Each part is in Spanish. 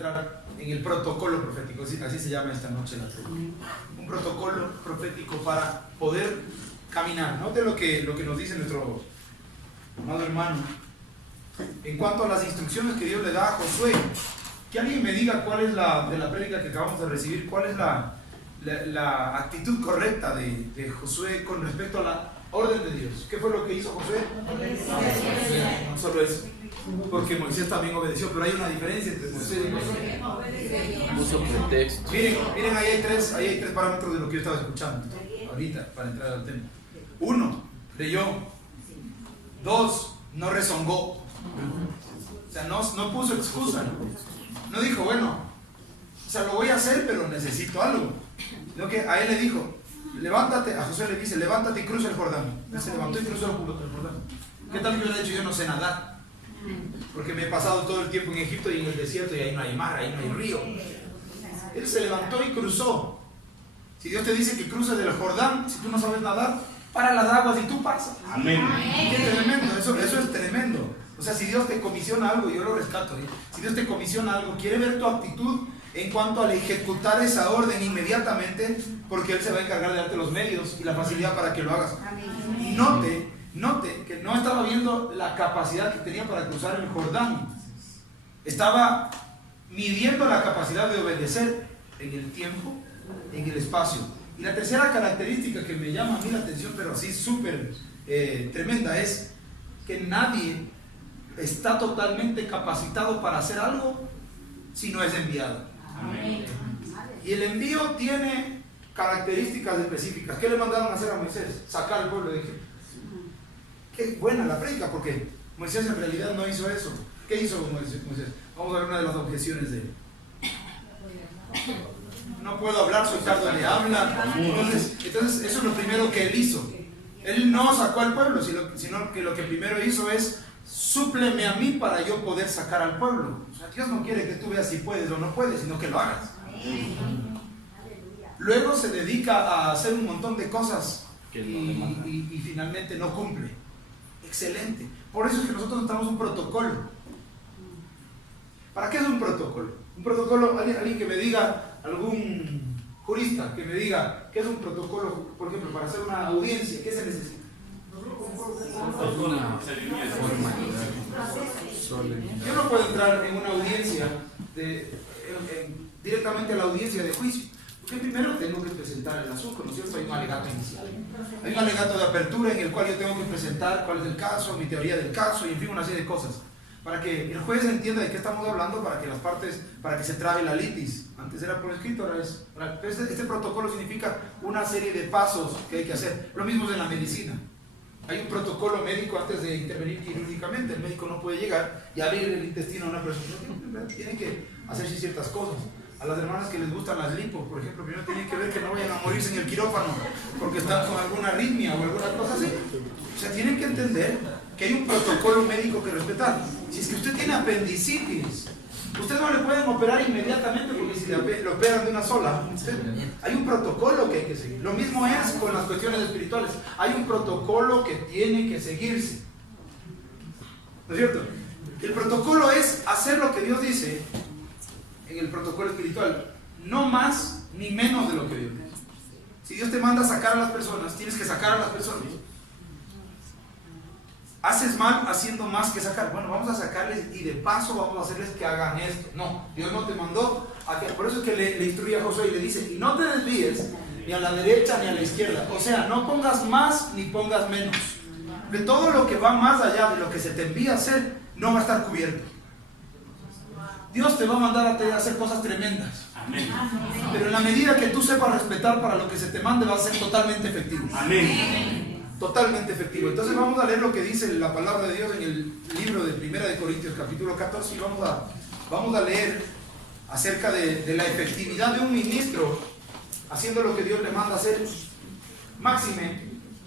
entrar en el protocolo profético, así se llama esta noche la prédica. Un protocolo profético para poder caminar. Note lo que nos dice nuestro amado hermano en cuanto a las instrucciones que Dios le da a Josué. Que alguien me diga cuál es de la prédica que acabamos de recibir, cuál es la actitud correcta de Josué con respecto a la orden de Dios. ¿Qué fue lo que hizo Josué? No solo eso, porque Moisés también obedeció, pero hay una diferencia entre Moisés y Josué. Puso pretexto. Miren, ahí hay tres parámetros de lo que yo estaba escuchando ahorita para entrar al tema. 1, creyó. 2, no rezongó. O sea, no puso excusa. No dijo, bueno, o sea, lo voy a hacer, pero necesito algo. Sino que a él le dijo, levántate, a Josué le dice, levántate y cruza el Jordán. Él se levantó y cruzó el Jordán. ¿Qué tal que hubiera dicho, yo no sé nadar? Porque me he pasado todo el tiempo en Egipto y en el desierto y ahí no hay mar, ahí no hay río. Él se levantó y cruzó. Si Dios te dice que cruces del Jordán, si tú no sabes nadar, para las aguas y tú pasas. Amén. Qué tremendo, eso es tremendo. O sea, si Dios te comisiona algo, yo lo rescato, si Dios te comisiona algo, quiere ver tu actitud en cuanto al ejecutar esa orden inmediatamente, porque Él se va a encargar de darte los medios y la facilidad para que lo hagas. Note que no estaba viendo la capacidad que tenía para cruzar el Jordán, estaba midiendo la capacidad de obedecer en el tiempo, en el espacio. Y la tercera característica que me llama a mí la atención, pero así súper tremenda, es que nadie está totalmente capacitado para hacer algo si no es enviado. Amén. Y el envío tiene características específicas. ¿Qué le mandaron a hacer a Moisés? Sacar al pueblo de Egipto. Qué buena la prédica, porque Moisés en realidad no hizo eso. ¿Qué hizo Moisés? Vamos a ver una de las objeciones de él. No puedo hablar, soy tardo de habla. Entonces eso es lo primero que él hizo. Él no sacó al pueblo, sino que lo que primero hizo es súpleme a mí para yo poder sacar al pueblo. O sea, Dios no quiere que tú veas si puedes o no puedes, sino que lo hagas. Luego se dedica a hacer un montón de cosas y finalmente no cumple. Excelente. Por eso es que nosotros necesitamos un protocolo. ¿Para qué es un protocolo? Un protocolo, alguien que me diga, algún jurista que me diga, ¿qué es un protocolo? Por ejemplo, para hacer una audiencia, ¿qué se necesita? Yo no puedo entrar en una audiencia directamente a la audiencia de juicio, porque primero tengo que presentar el asunto, ¿no es cierto? Hay un alegato inicial, hay un alegato de apertura en el cual yo tengo que presentar cuál es el caso, mi teoría del caso y en fin una serie de cosas, para que el juez entienda de qué estamos hablando, para que las partes, para que se trabe la litis. Antes era por escrito, ahora es. Este protocolo significa una serie de pasos que hay que hacer. Lo mismo es en la medicina. Hay un protocolo médico antes de intervenir quirúrgicamente. El médico no puede llegar y abrir el intestino a una persona. Tienen que hacerse ciertas cosas. A las hermanas que les gustan las lipos, por ejemplo, primero tienen que ver que no vayan a morirse en el quirófano porque están con alguna arritmia o alguna cosa así. O sea, tienen que entender que hay un protocolo médico que respetar. Si es que usted tiene apendicitis, usted no le pueden operar inmediatamente porque si le operan de una sola, hay un protocolo que hay que seguir. Lo mismo es con las cuestiones espirituales. Hay un protocolo que tiene que seguirse. ¿No es cierto? El protocolo es hacer lo que Dios dice en el protocolo espiritual. No más ni menos de lo que Dios dice. Si Dios te manda a sacar a las personas, tienes que sacar a las personas. Haces mal haciendo más que sacar. Bueno, vamos a sacarles y de paso vamos a hacerles que hagan esto. No, Dios no te mandó a que, por eso es que le instruye a Josué y le dice, y no te desvíes ni a la derecha ni a la izquierda. O sea, no pongas más ni pongas menos. De todo lo que va más allá de lo que se te envía a hacer, no va a estar cubierto. Dios te va a mandar a hacer cosas tremendas. Amén. Pero en la medida que tú sepas respetar para lo que se te mande, va a ser totalmente efectivo. Amén. Totalmente efectivo. Entonces vamos a leer lo que dice la palabra de Dios en el libro de 1 de Corintios capítulo 14 y vamos a leer acerca de la efectividad de un ministro haciendo lo que Dios le manda hacer. Máxime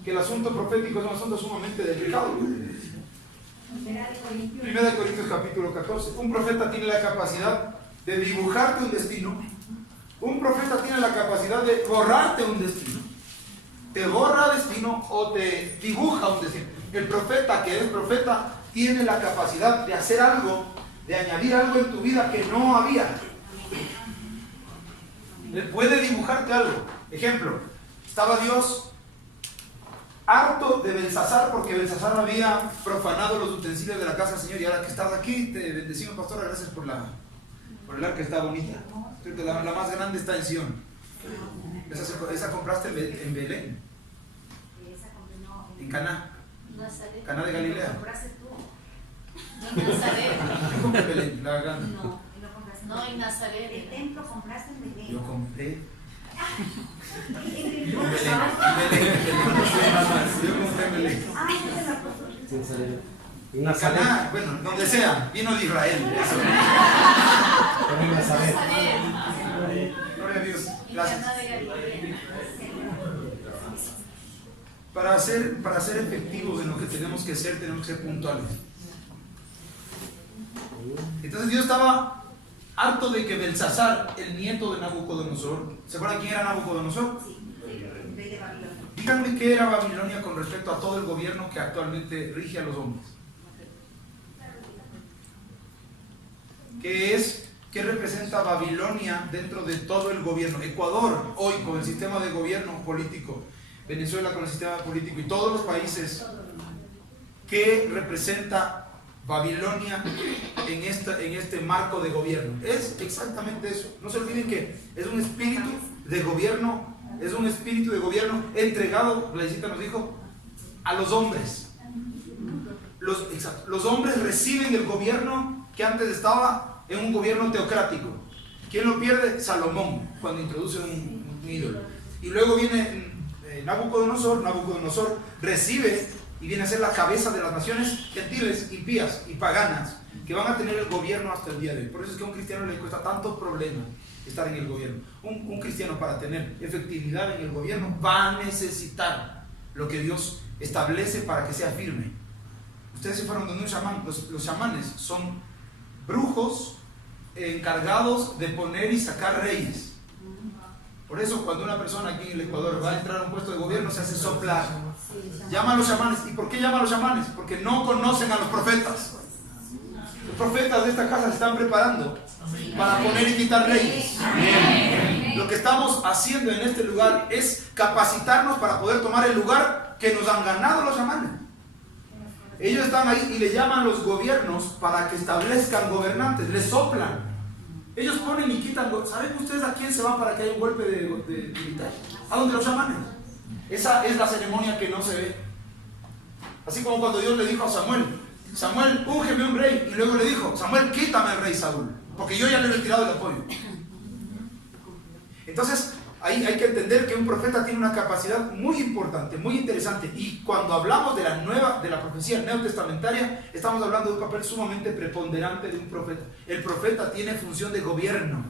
que el asunto profético es un asunto sumamente delicado. 1 de Corintios capítulo 14. Un profeta tiene la capacidad de dibujarte un destino. Un profeta tiene la capacidad de borrarte un destino. Te borra destino o te dibuja un destino. El profeta que es profeta tiene la capacidad de hacer algo de añadir algo en tu vida que no había. Él puede dibujarte algo. Ejemplo, estaba Dios harto de Belsasar porque Belsasar había profanado los utensilios de la casa del Señor, y ahora que estás aquí te bendecimos, pastora, gracias por el arca, está bonita. Creo que la más grande está en Sion. Esa compraste en Belén, en Caná, Caná de Galilea. En Nazaret. Yo compré en Belén, la grande. No, en Nazaret. El templo compraste en Belén. Yo compré En Yo compré en Belén. En Nazaret. Caná, bueno, donde sea, vino de Israel. Eso. En Nazaret. Gloria a Dios. En Gracias. Caná de Galilea. Para ser efectivos en lo que tenemos que ser, tenemos que ser puntuales. Entonces Dios estaba harto de que Belsasar, el nieto de Nabucodonosor, ¿se acuerdan quién era Nabucodonosor? Sí, el rey de Babilonia. Díganme qué era Babilonia con respecto a todo el gobierno que actualmente rige a los hombres. ¿Qué representa Babilonia dentro de todo el gobierno? Ecuador, hoy, con el sistema de gobierno político, Venezuela con el sistema político y todos los países, ¿qué representa Babilonia en este marco de gobierno? Es exactamente eso. No se olviden que es un espíritu de gobierno, entregado, la visita nos dijo, a los hombres. Los hombres reciben el gobierno que antes estaba en un gobierno teocrático. ¿Quién lo pierde? Salomón, cuando introduce un ídolo. Y luego viene Nabucodonosor recibe y viene a ser la cabeza de las naciones gentiles, impías y paganas, que van a tener el gobierno hasta el día de hoy. Por eso es que a un cristiano le cuesta tanto problema estar en el gobierno. Un cristiano, para tener efectividad en el gobierno, va a necesitar lo que Dios establece para que sea firme. Ustedes se fueron donde un chamán. Los chamanes son brujos encargados de poner y sacar reyes. Por eso cuando una persona aquí en el Ecuador va a entrar a un puesto de gobierno, se hace soplar. Llama a los chamanes. ¿Y por qué llama a los chamanes? Porque no conocen a los profetas. Los profetas de esta casa se están preparando para poner y quitar reyes. Lo que estamos haciendo en este lugar es capacitarnos para poder tomar el lugar que nos han ganado los chamanes. Ellos están ahí y le llaman a los gobiernos para que establezcan gobernantes, les soplan. Ellos ponen y quitan. ¿Saben ustedes a quién se van para que haya un golpe de militar? ¿A dónde los chamanes? Esa es la ceremonia que no se ve. Así como cuando Dios le dijo a Samuel, Samuel, úngeme un rey, y luego le dijo, Samuel, quítame al rey Saúl, porque yo ya le he retirado el apoyo. Entonces, ahí hay que entender que un profeta tiene una capacidad muy importante, muy interesante, y cuando hablamos de la profecía neotestamentaria, estamos hablando de un papel sumamente preponderante de un profeta. El profeta tiene función de gobierno.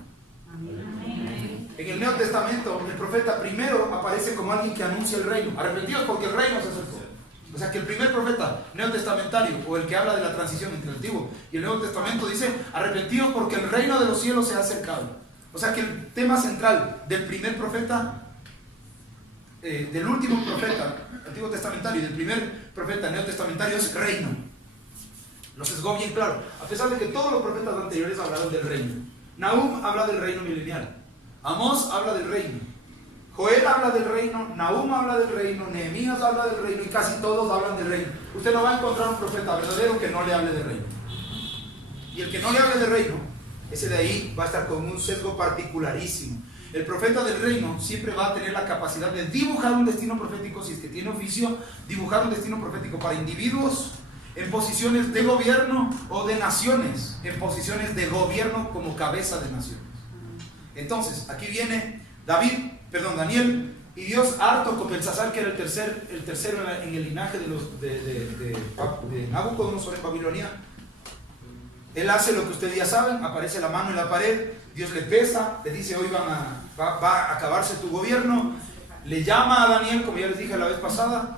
En el Nuevo Testamento, el profeta primero aparece como alguien que anuncia el reino. Arrepentidos porque el reino se acercó. O sea que el primer profeta neotestamentario, o el que habla de la transición entre el Antiguo y el Nuevo Testamento, dice, arrepentidos porque el reino de los cielos se ha acercado. O sea que el tema central del primer profeta, del último profeta antiguo testamentario y del primer profeta neotestamentario es reino. Lo sesgó bien claro, a pesar de que todos los profetas anteriores hablaron del reino. Nahum habla del reino milenial, Amós habla del reino, Joel habla del reino, Nahum habla del reino, Nehemías habla del reino, y casi todos hablan del reino. Usted no va a encontrar un profeta verdadero que no le hable del reino. Y el que no le hable del reino, ese de ahí va a estar con un sesgo particularísimo. El profeta del reino siempre va a tener la capacidad de dibujar un destino profético, si es que tiene oficio, dibujar un destino profético para individuos en posiciones de gobierno, o de naciones en posiciones de gobierno como cabeza de naciones. Entonces, aquí viene Daniel, y Dios harto con Belsasar, que era el tercero en el linaje de Nabucodonosor en Babilonia. Él hace lo que ustedes ya saben, aparece la mano en la pared, Dios le pesa, le dice, hoy va a acabarse tu gobierno. Le llama a Daniel, como ya les dije la vez pasada,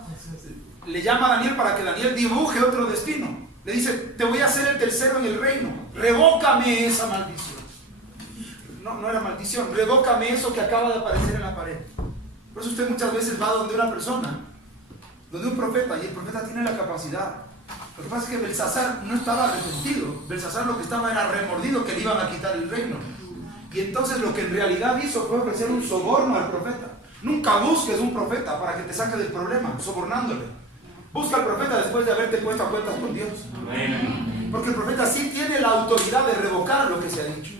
le llama a Daniel para que Daniel dibuje otro destino. Le dice, te voy a hacer el tercero en el reino, revócame esa maldición. No era maldición, revócame eso que acaba de aparecer en la pared. Por eso usted muchas veces va donde una persona, donde un profeta, y el profeta tiene la capacidad Lo que pasa es que Belsasar no estaba arrepentido. Belsasar lo que estaba era remordido que le iban a quitar el reino. Y entonces lo que en realidad hizo fue ofrecer un soborno al profeta. Nunca busques un profeta para que te saque del problema, sobornándole. Busca al profeta después de haberte puesto a cuentas con Dios. Porque el profeta sí tiene la autoridad de revocar lo que se ha dicho.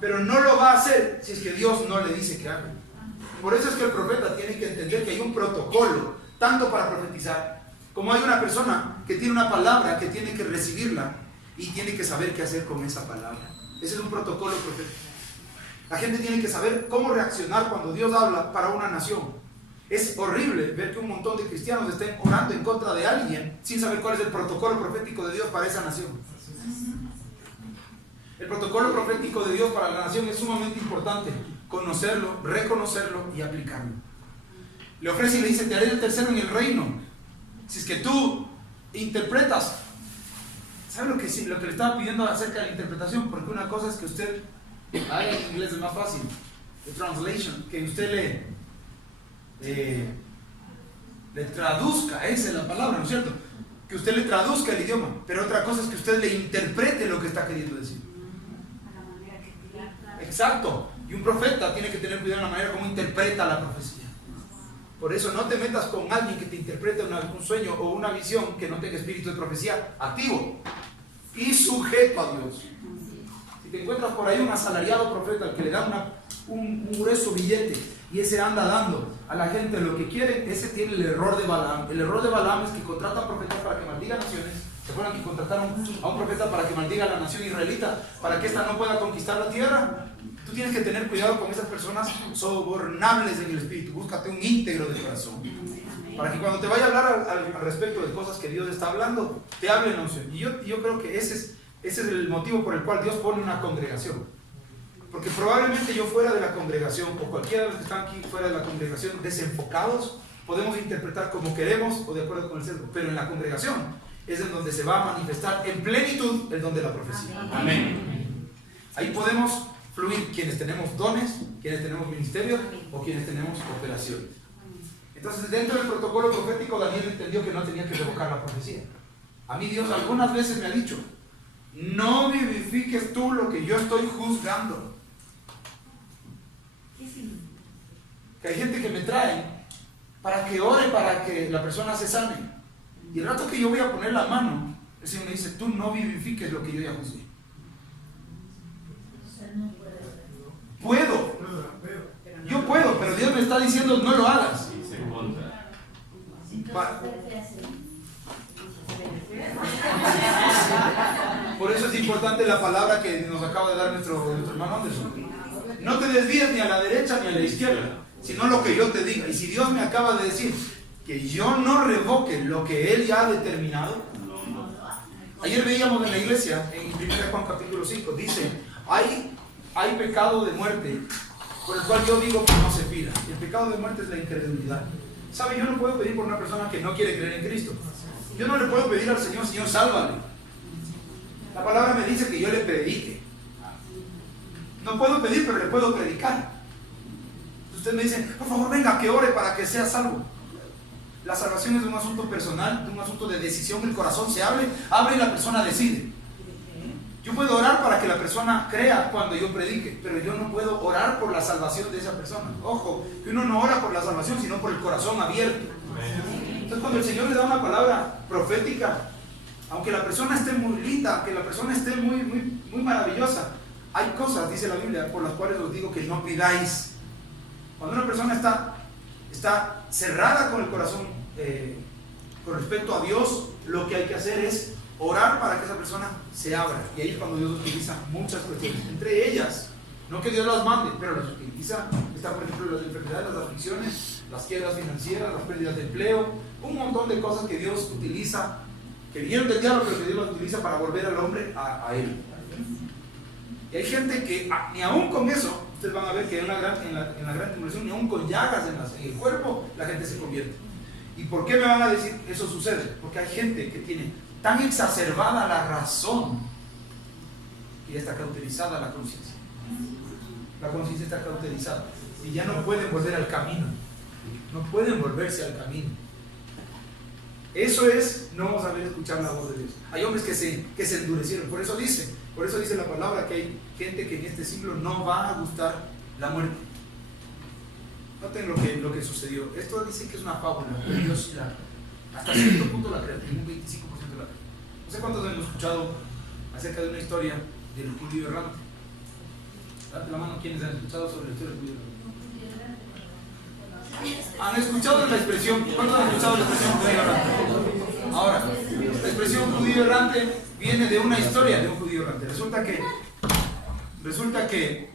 Pero no lo va a hacer si es que Dios no le dice que haga. Por eso es que el profeta tiene que entender que hay un protocolo, tanto para profetizar, como hay una persona que tiene una palabra que tiene que recibirla y tiene que saber qué hacer con esa palabra. Ese es un protocolo profético. La gente tiene que saber cómo reaccionar cuando Dios habla para una nación. Es horrible ver que un montón de cristianos estén orando en contra de alguien sin saber cuál es el protocolo profético de Dios para esa nación. El protocolo profético de Dios para la nación es sumamente importante. Conocerlo, reconocerlo y aplicarlo. Le ofrece y le dice: te haré el tercero en el reino. Si es que tú interpretas. ¿Sabe lo que le estaba pidiendo acerca de la interpretación? Porque una cosa es que usted, ahí en inglés es más fácil, the translation, que usted le traduzca, esa es la palabra, ¿no es cierto? Que usted le traduzca el idioma, pero otra cosa es que usted le interprete lo que está queriendo decir. Exacto, y un profeta tiene que tener cuidado en la manera como interpreta la profecía. Por eso no te metas con alguien que te interprete un sueño o una visión que no tenga espíritu de profecía activo y sujeto a Dios. Si te encuentras por ahí un asalariado profeta al que le da un grueso billete y ese anda dando a la gente lo que quiere, ese tiene el error de Balaam. El error de Balaam es que contrata a profetas para que maldiga naciones. ¿Se acuerdan que contrataron a un profeta para que maldiga a la nación israelita para que ésta no pueda conquistar la tierra? Tú tienes que tener cuidado con esas personas sobornables en el espíritu. Búscate un íntegro de corazón para que cuando te vaya a hablar al respecto de cosas que Dios está hablando, te hable en unción. Y yo creo que ese es el motivo por el cual Dios pone una congregación. Porque probablemente yo fuera de la congregación, o cualquiera de los que están aquí fuera de la congregación, desenfocados, podemos interpretar como queremos o de acuerdo con el sesgo. Pero en la congregación es en donde se va a manifestar en plenitud el don de la profecía. Amén. Ahí podemos fluir quienes tenemos dones, quienes tenemos ministerios o quienes tenemos operaciones. Entonces, dentro del protocolo profético, Daniel entendió que no tenía que revocar la profecía. A mí Dios algunas veces me ha dicho: no vivifiques tú lo que yo estoy juzgando. Que hay gente que me trae para que ore, para que la persona se sane. Y el rato que yo voy a poner la mano, el Señor me dice: tú no vivifiques lo que yo ya juzgué. Puedo, yo puedo, pero Dios me está diciendo: no lo hagas. Por eso es importante la palabra que nos acaba de dar nuestro hermano Anderson. No te desvíes ni a la derecha ni a la izquierda, sino lo que yo te diga. Y si Dios me acaba de decir que yo no revoque lo que Él ya ha determinado. Ayer veíamos en la iglesia, en 1 Juan capítulo 5, dice: hay pecado de muerte, por el cual yo digo que no se pida. El pecado de muerte es la incredulidad. ¿Sabe? Yo no puedo pedir por una persona que no quiere creer en Cristo. Yo no le puedo pedir al Señor: Señor, sálvale. La palabra me dice que yo le predique. No puedo pedir, pero le puedo predicar. Usted me dice: por favor, venga, que ore para que sea salvo. La salvación es un asunto personal, un asunto de decisión. El corazón se abre y la persona decide. Yo puedo orar para que la persona crea cuando yo predique, pero yo no puedo orar por la salvación de esa persona. Ojo, que uno no ora por la salvación, sino por el corazón abierto. Entonces, cuando el Señor le da una palabra profética, aunque la persona esté muy linda, aunque la persona esté muy maravillosa, hay cosas, dice la Biblia, por las cuales os digo que no pidáis. Cuando una persona está cerrada con el corazón con respecto a Dios, lo que hay que hacer es orar para que esa persona se abra. Y ahí es cuando Dios utiliza muchas cuestiones. Entre ellas, no que Dios las mande, pero las utiliza. Está, por ejemplo, las enfermedades, las aflicciones, las quiebras financieras, las pérdidas de empleo, un montón de cosas que Dios utiliza, que vinieron del diablo, pero que Dios las utiliza para volver al hombre a Él. Y hay gente que ni aún con eso, ustedes van a ver que en la gran tribulación, ni aún con llagas en el cuerpo, la gente se convierte. ¿Y por qué me van a decir eso sucede? Porque hay gente que tiene tan exacerbada la razón que ya está cauterizada la conciencia. La conciencia está cauterizada y ya no pueden volver al camino. No pueden volverse al camino. Eso es no saber escuchar la voz de Dios. Hay hombres que se endurecieron. Por eso dice la palabra que hay gente que en este siglo no va a gustar la muerte. Noten lo que sucedió. Esto dice que es una fábula, pero yo sí hasta cierto punto la creo, un 25% la creo. No sé cuántos hemos escuchado acerca de una historia del judío errante. Date la mano quienes han escuchado sobre la historia del judío errante. ¿Han escuchado la expresión? ¿Cuántos han escuchado la expresión judío errante? Ahora, la expresión judío errante viene de una historia de un judío errante. Resulta que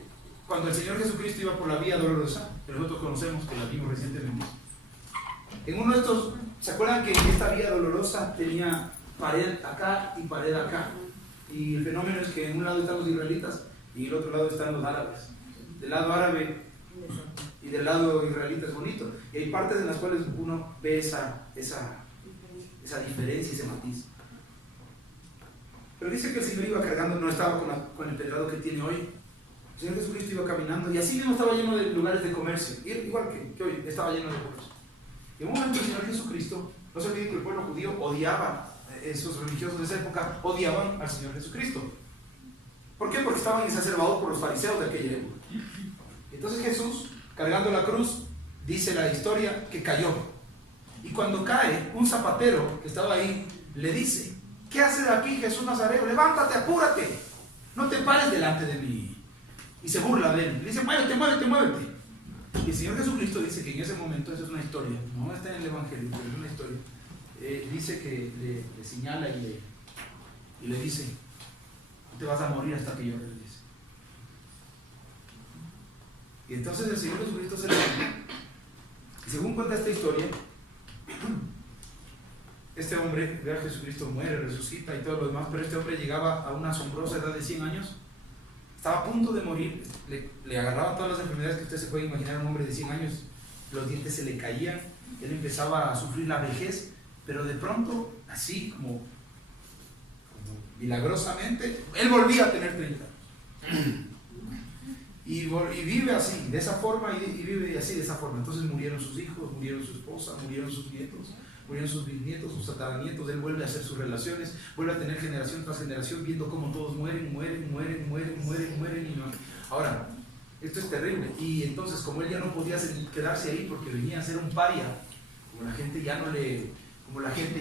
cuando el Señor Jesucristo iba por la vía dolorosa, que nosotros conocemos, que la vimos recientemente, en uno de estos, ¿se acuerdan que esta vía dolorosa tenía pared acá y pared acá? Y el fenómeno es que en un lado están los israelitas y en el otro lado están los árabes. Del lado árabe y del lado israelita es bonito. Y hay partes en las cuales uno ve esa diferencia, ese matiz. Pero dice que el Señor iba cargando, no estaba con el pedrado que tiene hoy. El Señor Jesucristo iba caminando y así mismo estaba lleno de lugares de comercio, igual que hoy, estaba lleno de comercio. Y en un momento el Señor Jesucristo, no se olviden que el pueblo judío odiaba, esos religiosos de esa época odiaban al Señor Jesucristo. ¿Por qué? Porque estaban exacerbados por los fariseos de aquella época. Entonces Jesús, cargando la cruz, dice la historia que cayó. Y cuando cae, un zapatero que estaba ahí le dice: ¿qué haces aquí, Jesús Nazareno? Levántate, apúrate, no te pares delante de mí. Y se burla de él, le dice: muévete, muévete, muévete. Y el Señor Jesucristo dice que en ese momento, esa es una historia, no está en el Evangelio, pero es una historia, dice que le señala y le dice: te vas a morir hasta que yo regrese. Y entonces el Señor Jesucristo se levanta, y según cuenta esta historia, este hombre, vea, Jesucristo muere, resucita y todo lo demás, pero este hombre llegaba a una asombrosa edad de 100 años, estaba a punto de morir, le agarraban todas las enfermedades que usted se puede imaginar a un hombre de 100 años, los dientes se le caían, él empezaba a sufrir la vejez, pero de pronto, así como milagrosamente, él volvía a tener 30 años. Y vive así, de esa forma, y vive así, de esa forma. Entonces murieron sus hijos, murieron su esposa, murieron sus nietos, murieron sus bisnietos, sus tataranietos. Él vuelve a hacer sus relaciones, vuelve a tener generación tras generación, viendo cómo todos mueren. Y no. Ahora, esto es terrible. Y entonces, como él ya no podía quedarse ahí porque venía a ser un paria, como la gente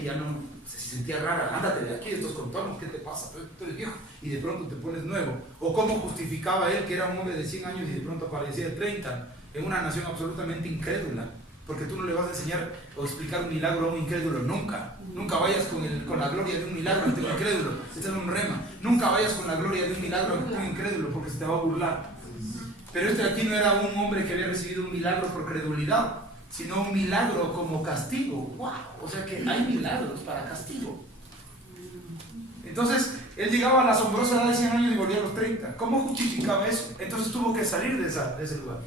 ya no se sentía rara: ándate de aquí, de estos contornos, ¿qué te pasa? Tú eres viejo y de pronto te pones nuevo. O cómo justificaba él que era un hombre de 100 años y de pronto aparecía de 30 en una nación absolutamente incrédula, porque tú no le vas a enseñar o explicar un milagro a un incrédulo, nunca vayas con la gloria de un milagro ante un incrédulo, este es un rema, nunca vayas con la gloria de un milagro ante un incrédulo porque se te va a burlar. Pero este aquí no era un hombre que había recibido un milagro por credulidad, sino un milagro como castigo. ¡Wow! O sea que hay milagros para castigo. Entonces, él llegaba a la asombrosa edad de 100 años y volvía a los 30. ¿Cómo justificaba eso? Entonces tuvo que salir de ese lugar.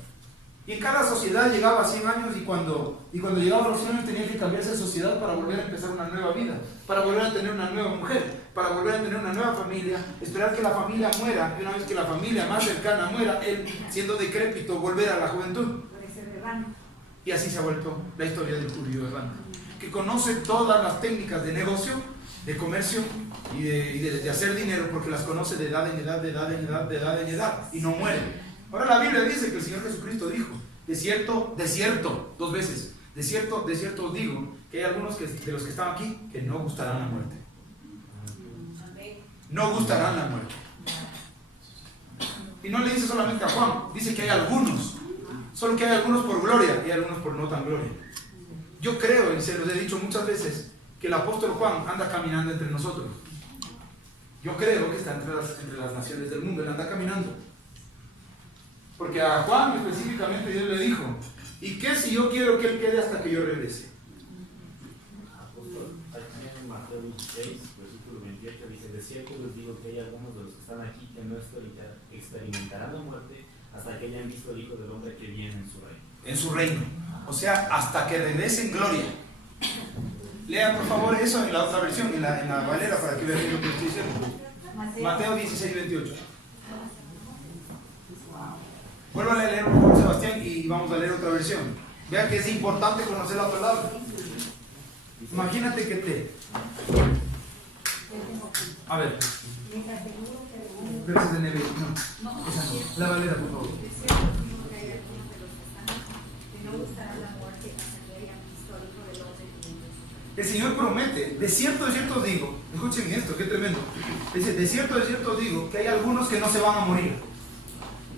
Y en cada sociedad llegaba a 100 años y cuando llegaba a los 100 años tenía que cambiarse de sociedad para volver a empezar una nueva vida, para volver a tener una nueva mujer, para volver a tener una nueva familia, esperar que la familia muera, y una vez que la familia más cercana muera, él, siendo decrépito, volver a la juventud. Y así se ha vuelto la historia del judío errante, que conoce todas las técnicas de negocio, de comercio y de hacer dinero, porque las conoce de edad en edad, de edad en edad, de edad en edad, y no muere. Ahora la Biblia dice que el Señor Jesucristo dijo: de cierto, 2 veces, de cierto os digo, que hay algunos de los que están aquí que no gustarán la muerte. No gustarán la muerte. Y no le dice solamente a Juan, dice que hay algunos. Solo que hay algunos por gloria y algunos por no tan gloria. Yo creo, y se los he dicho muchas veces, que el apóstol Juan anda caminando entre nosotros. Yo creo que está entre las naciones del mundo, él anda caminando. Porque a Juan específicamente Dios le dijo: ¿y qué si yo quiero que él quede hasta que yo regrese? Apóstol, aquí en Mateo 26, versículo 28 dice: de cierto les digo que hay algunos de los que están aquí que no experimentarán la muerte hasta que hayan visto al Hijo del Hombre que viene en su reino. En su reino. O sea, hasta que regrese en gloria. Lean por favor eso en la otra versión, en la Valera, para que vean lo que estoy diciendo. Mateo 16, 28. Vuelvan a leer por favor, Sebastián, y vamos a leer otra versión. Vean que es importante conocer la palabra. Imagínate que te... A ver. Versos de Neve. No, esa no. La Valera, por favor. El Señor promete, de cierto os digo, escuchen esto, qué tremendo. Dice, de cierto os digo que hay algunos que no se van a morir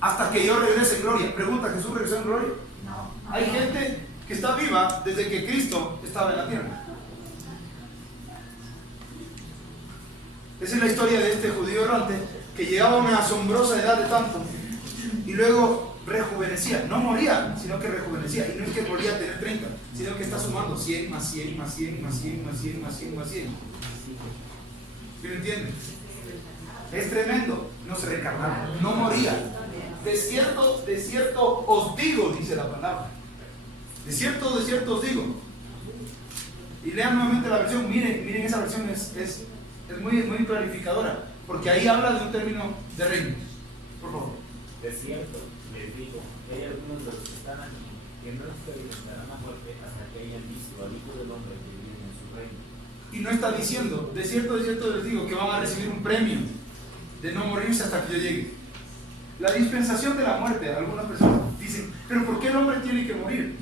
hasta que yo regrese en gloria. Pregunta, ¿Jesús regresó en gloria? No. Hay gente que está viva desde que Cristo estaba en la tierra. Esa es la historia de este judío errante que llegaba a una asombrosa edad de tanto y luego rejuvenecía, no moría, sino que rejuvenecía. Y no es que volvía a tener 30, sino que está sumando 100 más 100 más 100 más 100 más 100 más 100 más 100. ¿Sí lo entienden? Es tremendo, no se reencarnaba, no moría. De cierto os digo, dice la palabra. De cierto os digo. Y lean nuevamente la versión, miren esa versión es muy clarificadora, porque ahí habla de un término de reino. Por favor. De cierto, les digo, que hay algunos de los que están aquí que no experimentarán la muerte hasta que hayan visto al Hijo del Hombre que viene en su reino. Y no está diciendo, de cierto les digo, que van a recibir un premio de no morirse hasta que yo llegue. La dispensación de la muerte, algunas personas dicen, pero ¿por qué el hombre tiene que morir?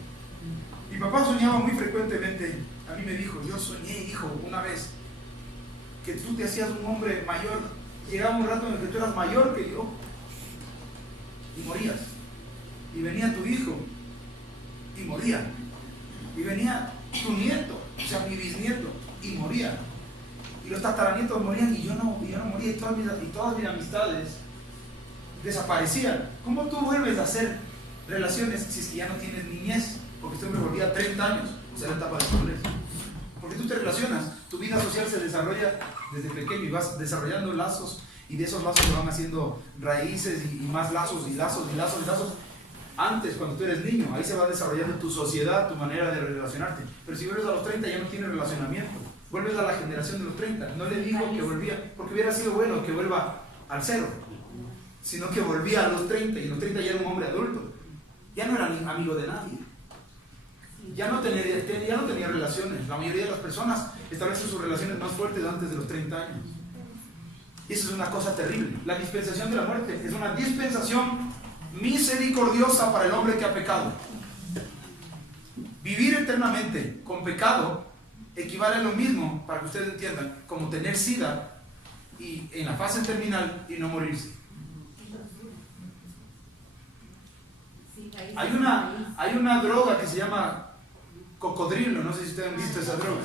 Mi papá soñaba muy frecuentemente, a mí me dijo, yo soñé, hijo, una vez, que tú te hacías un hombre mayor, llegaba un rato en el que tú eras mayor que yo, y morías, y venía tu hijo, y moría, y venía tu nieto, o sea, mi bisnieto, y moría, y los tataranietos morían, y yo no moría, y todas mis amistades desaparecían. ¿Cómo tú vuelves a hacer relaciones si es que ya no tienes niñez? Porque este hombre volvía a 30 años, o sea, la etapa de madurez. Porque tú te relacionas, tu vida social se desarrolla desde pequeño y vas desarrollando lazos, y de esos lazos se van haciendo raíces y más lazos y lazos y lazos y lazos. Antes, cuando tú eres niño, ahí se va desarrollando tu sociedad, tu manera de relacionarte. Pero si vuelves a los 30 ya no tienes relacionamiento. Vuelves a la generación de los 30. No le digo que volvía, porque hubiera sido bueno que vuelva al 0, sino que volvía a los 30, y en los 30 ya era un hombre adulto. Ya no era amigo de nadie. Ya no tenía relaciones. La mayoría de las personas establecen sus relaciones más fuertes antes de los 30 años. Y eso es una cosa terrible. La dispensación de la muerte es una dispensación misericordiosa para el hombre que ha pecado. Vivir eternamente con pecado equivale a lo mismo, para que ustedes entiendan, como tener SIDA y en la fase terminal y no morirse. Hay una droga que se llama cocodrilo, no sé si ustedes han visto esa droga,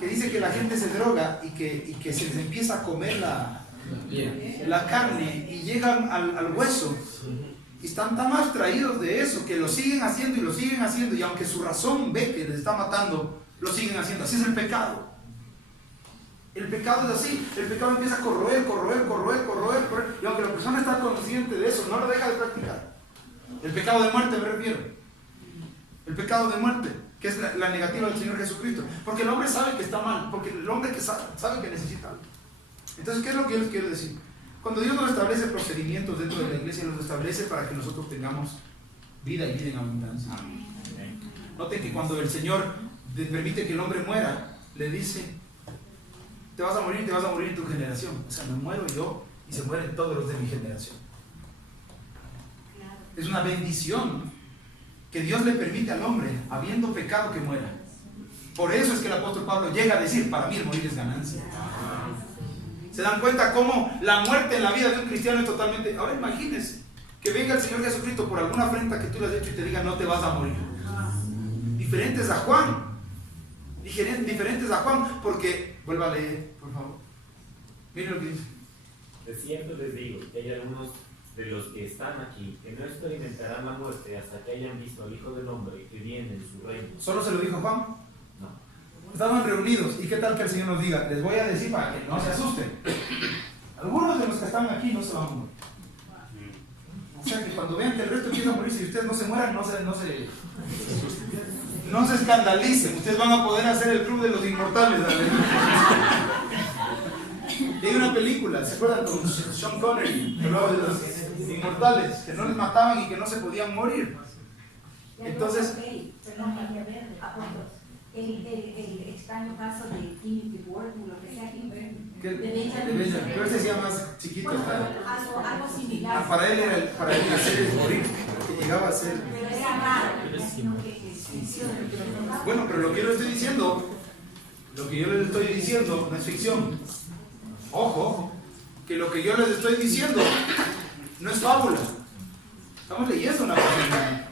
que dice que la gente se droga y que se les empieza a comer la carne y llegan al hueso, y están tan abstraídos de eso que lo siguen haciendo y lo siguen haciendo, y aunque su razón ve que les está matando, lo siguen haciendo. Así es el pecado. El pecado es así. El pecado empieza a corroer, y aunque la persona está consciente de eso, no lo deja de practicar. El pecado de muerte me refiero. El pecado de muerte, que es la negativa del Señor Jesucristo. Porque el hombre sabe que está mal, porque el hombre que sabe que necesita algo. Entonces, ¿qué es lo que yo les quiero decir? Cuando Dios nos establece procedimientos dentro de la iglesia, nos establece para que nosotros tengamos vida y vida en abundancia. Noten que cuando el Señor permite que el hombre muera, le dice, te vas a morir en tu generación. O sea, me muero yo y se mueren todos los de mi generación. Es una bendición que Dios le permite al hombre, habiendo pecado, que muera. Por eso es que el apóstol Pablo llega a decir, para mí el morir es ganancia. ¿Se dan cuenta cómo la muerte en la vida de un cristiano es totalmente... Ahora imagínense que venga el Señor Jesucristo por alguna afrenta que tú le has hecho y te diga, no te vas a morir. Diferentes a Juan. Diferentes a Juan, porque... Vuelva a leer, por favor. Miren lo que dice. De cierto les digo que hay algunos de los que están aquí que no experimentarán la muerte hasta que hayan visto al Hijo del Hombre que viene en su reino. ¿Solo se lo dijo Juan? No. Estaban reunidos, y qué tal que el Señor nos diga, les voy a decir para que no se asusten. Algunos de los que están aquí no se van a morir. O sea que cuando vean que el resto empieza a morir, si ustedes no se mueran, no se escandalicen. Ustedes van a poder hacer el club de los inmortales. Y hay una película, ¿se acuerdan? Con Sean Connery, que hablaba de los inmortales, que no les mataban y que no se podían morir. Entonces, el extraño caso de Timothy Ward, lo que sea, ¿Qué? de Benjamin. Benjamin. Pero este decía más chiquito. Bueno, Hasta. algo similar. Para él nacer es morir, que llegaba a ser. Pero era raro, sino que Bueno, pero lo que yo le estoy diciendo, no es ficción. Ojo, que lo que yo les estoy diciendo no es fábula. Estamos leyendo una porción bíblica.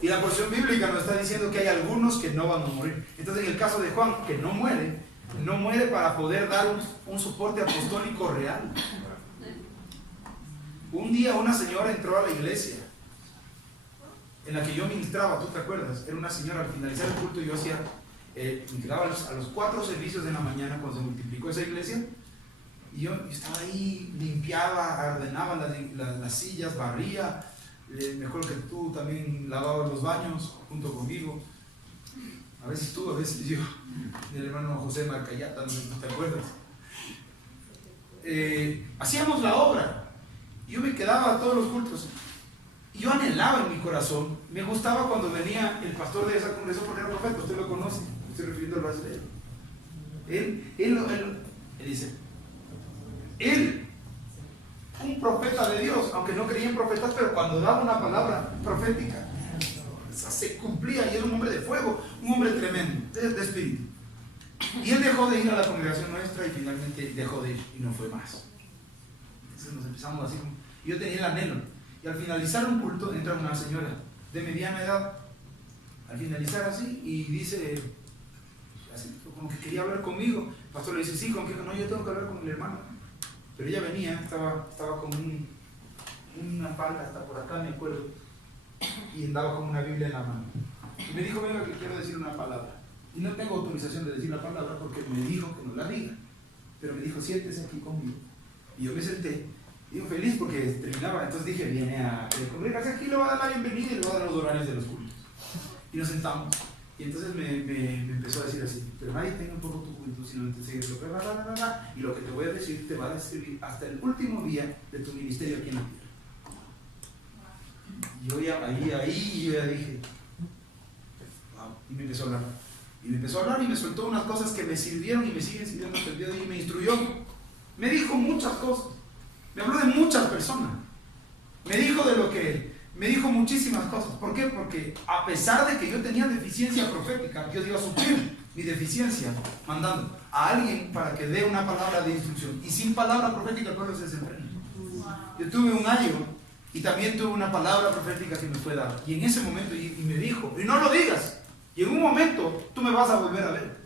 Y la porción bíblica nos está diciendo que hay algunos que no van a morir. Entonces, en el caso de Juan, que no muere para poder dar un soporte apostólico real. Un día una señora entró a la iglesia en la que yo ministraba, ¿tú te acuerdas? Era una señora, al finalizar el culto yo llegaba a los 4 servicios de la mañana cuando se multiplicó esa iglesia, y yo estaba ahí, limpiaba, ordenaba las sillas, barría, me acuerdo que tú también lavabas los baños junto conmigo, a veces tú, a veces yo, el hermano José Marcayata, no te acuerdas. Hacíamos la obra, yo me quedaba a todos los cultos. Yo anhelaba en mi corazón, me gustaba cuando venía el pastor de esa congregación, porque era profeta, usted lo conoce, estoy refiriendo al brasileño. Él dice, un profeta de Dios, aunque no creía en profetas, pero cuando daba una palabra profética, se cumplía, y era un hombre de fuego, un hombre tremendo, de espíritu. Y él dejó de ir a la congregación nuestra y finalmente dejó de ir, y no fue más. Entonces nos empezamos así, yo tenía el anhelo. Y al finalizar un culto entra una señora de mediana edad, al finalizar así, y dice, así, como que quería hablar conmigo. El pastor le dice, sí, ¿con qué? No, yo tengo que hablar con el hermano. Pero ella venía, estaba con una falda hasta por acá, me acuerdo, y andaba con una Biblia en la mano. Y me dijo, venga, que quiero decir una palabra. Y no tengo autorización de decir la palabra porque me dijo que no la diga. Pero me dijo, siéntese aquí conmigo. Y yo me senté. Y yo feliz porque terminaba, entonces dije, viene a congregarse aquí, le voy a dar la bienvenida y le voy a dar los horarios de los cultos. Y nos sentamos. Y entonces me empezó a decir así, pero nadie tenga un poco tu culto, sino te sigues lo y lo que te voy a decir te va a describir hasta el último día de tu ministerio aquí en la tierra. Yo ya, yo ya dije, wow. Y me empezó a hablar. Y me empezó a hablar y me soltó unas cosas que me sirvieron y me siguen sirviendo hasta el día de hoy y me instruyó. Me dijo muchas cosas. Me habló de muchas personas. Me dijo muchísimas cosas. ¿Por qué? Porque a pesar de que yo tenía deficiencia profética, Dios iba a suplir mi deficiencia mandando a alguien para que dé una palabra de instrucción. Y sin palabra profética el pueblo se desenfrena. Yo tuve un año y también tuve una palabra profética que me fue dada. Y en ese momento, y me dijo, y no lo digas, y en un momento tú me vas a volver a ver.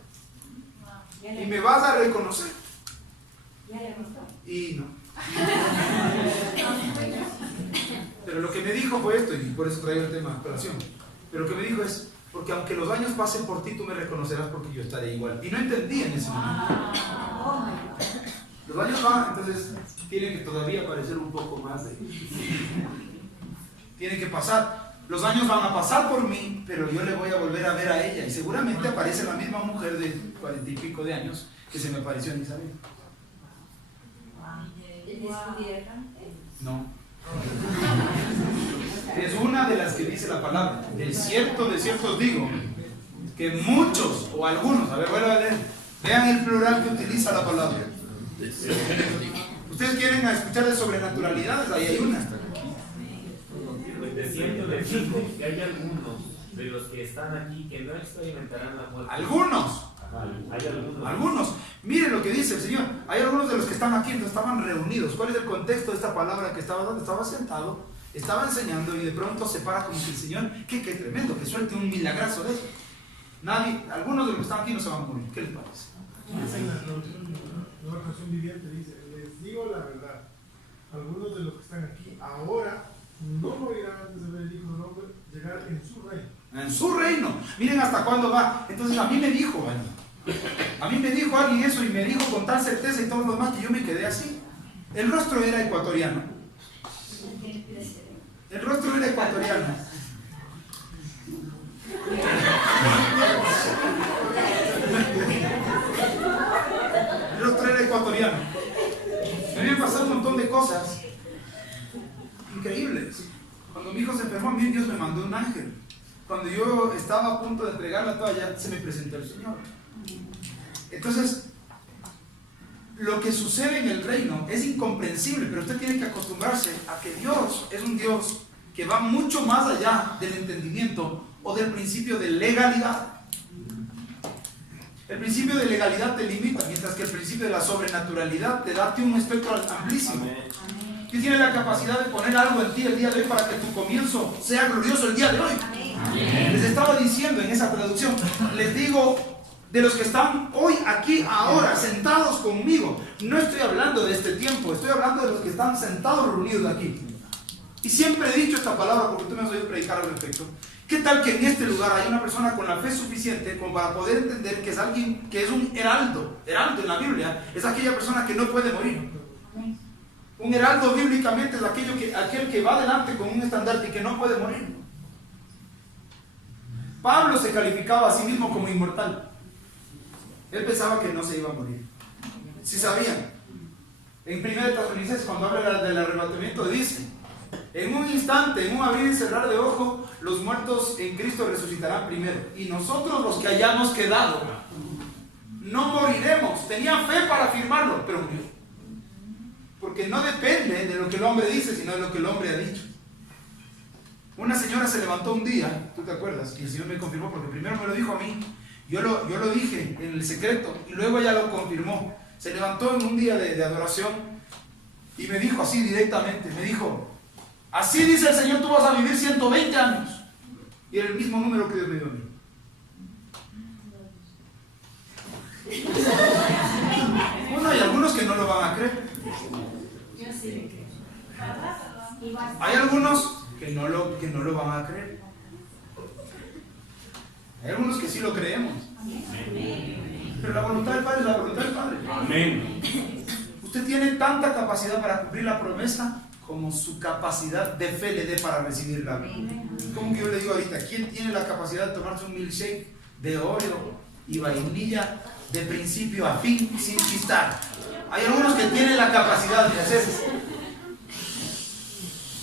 Y me vas a reconocer. Y no. Pero lo que me dijo fue esto, y por eso traigo el tema de oración. Pero lo que me dijo es, porque aunque los años pasen por ti, tú me reconocerás porque yo estaré igual. Y no entendí en ese momento. Los años van, entonces tienen que todavía aparecer un poco más de... Tienen que pasar. Los años van a pasar por mí, pero yo le voy a volver a ver a ella. Y seguramente aparece la misma mujer de 40 y pico de años que se me apareció en Isabel. No. Es una de las que dice la palabra. De cierto os digo, que muchos o algunos, a ver, vuelvo a leer, vean el plural que utiliza la palabra. Ustedes quieren escuchar de sobrenaturalidades, ahí hay una. De cierto les digo que hay algunos de los que están aquí que no experimentarán la muerte. Algunos. Hay algunos. Algunos. Miren lo que dice el Señor. Hay algunos de los que están aquí, entonces estaban reunidos. ¿Cuál es el contexto de esta palabra que estaba dando? Estaba sentado, estaba enseñando y de pronto se para como que el Señor, qué tremendo, que suelte un milagrazo de eso. Nadie, algunos de los que están aquí no se van a morir. ¿Qué les parece? La oración viviente dice, les digo la verdad, algunos de los que están aquí ahora no morirán antes de ver el Hijo del Hombre llegar en su reino. En su reino. Miren hasta cuándo va. Entonces a mí me dijo alguien eso y me dijo con tal certeza y todo lo demás que yo me quedé así. El rostro era ecuatoriano. El rostro era ecuatoriano. El rostro era ecuatoriano. Me habían pasado un montón de cosas increíbles. Cuando mi hijo se enfermó, a mí Dios me mandó un ángel. cuando yo estaba a punto de entregar la toalla, se me presentó el Señor. Entonces, lo que sucede en el reino es incomprensible, pero usted tiene que acostumbrarse a que Dios es un Dios que va mucho más allá del entendimiento o del principio de legalidad. El principio de legalidad te limita, mientras que el principio de la sobrenaturalidad te da a ti un espectro amplísimo. Dios tiene la capacidad de poner algo en ti el día de hoy para que tu comienzo sea glorioso el día de hoy. Les estaba diciendo en esa traducción, les digo, de los que están hoy aquí, ahora, sentados conmigo, no estoy hablando de este tiempo, estoy hablando de los que están sentados reunidos aquí. Y siempre he dicho esta palabra porque tú me has oído predicar al respecto. ¿Qué tal que en este lugar hay una persona con la fe suficiente como para poder entender que es alguien que es un heraldo? Heraldo en la Biblia es aquella persona que no puede morir. Un heraldo bíblicamente es aquel que va adelante con un estandarte y que no puede morir. Pablo se calificaba a sí mismo como inmortal. Él pensaba que no se iba a morir. ¿Sí sabían? En 1 Tesalonicenses, cuando habla del arrebatamiento, dice: en un instante, en un abrir y cerrar de ojo, los muertos en Cristo resucitarán primero. Y nosotros, los que hayamos quedado, no moriremos. Tenía fe para afirmarlo, pero murió. Porque no depende de lo que el hombre dice, sino de lo que el hombre ha dicho. Una señora se levantó un día, ¿tú te acuerdas? Y el Señor me confirmó, porque primero me lo dijo a mí. Yo lo dije en el secreto y luego ella lo confirmó. Se levantó en un día de adoración y me dijo así directamente, me dijo: así dice el Señor, tú vas a vivir 120 años. Y era el mismo número que Dios me dio a mí. Bueno, hay algunos que no lo van a creer. Yo sí. Hay algunos que no lo van a creer. Hay algunos que sí lo creemos. Pero la voluntad del Padre es la voluntad del Padre. Amén. Usted tiene tanta capacidad para cumplir la promesa como su capacidad de fe le dé para recibirla. Como que yo le digo ahorita, ¿quién tiene la capacidad de tomarse un milkshake de Oreo y vainilla de principio a fin sin chistar? Hay algunos que tienen la capacidad de hacer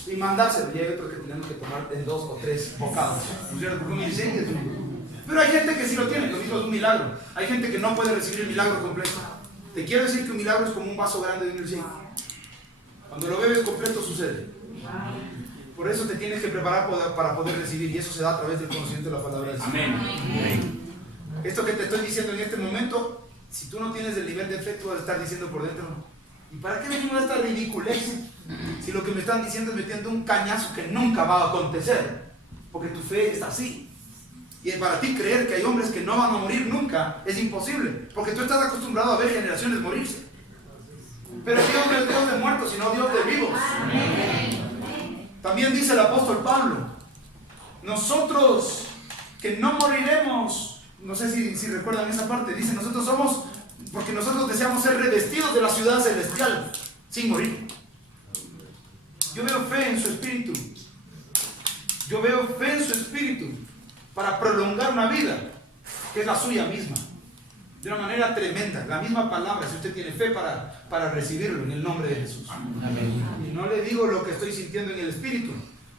y mandárselo, y hay otros que tenemos que tomar en 2 o 3 bocados. Porque un milkshake es pero hay gente que sí lo tiene, lo mismo es un milagro. Hay gente que no puede recibir el milagro completo. Te quiero decir que un milagro es como un vaso grande de un milkshake. Cuando lo bebes completo sucede. Por eso te tienes que preparar para poder recibir, y eso se da a través del conocimiento de la palabra del Señor. Amén. Esto que te estoy diciendo en este momento, si tú no tienes el nivel de fe, tú vas a estar diciendo por dentro: ¿y para qué venimos a esta ridiculez? Si lo que me están diciendo es metiendo un cañazo que nunca va a acontecer, porque tu fe está así. Y para ti creer que hay hombres que no van a morir nunca es imposible, porque tú estás acostumbrado a ver generaciones morirse. Pero Dios no es Dios de muertos, sino Dios de vivos. También dice el apóstol Pablo: nosotros que no moriremos, no sé si recuerdan esa parte, dice: nosotros somos, porque nosotros deseamos ser revestidos de la ciudad celestial sin morir. Yo veo fe en su espíritu. Yo veo fe en su espíritu para prolongar una vida que es la suya misma, de una manera tremenda. La misma palabra, si usted tiene fe para recibirlo en el nombre de Jesús. Amén. Y no le digo lo que estoy sintiendo en el espíritu,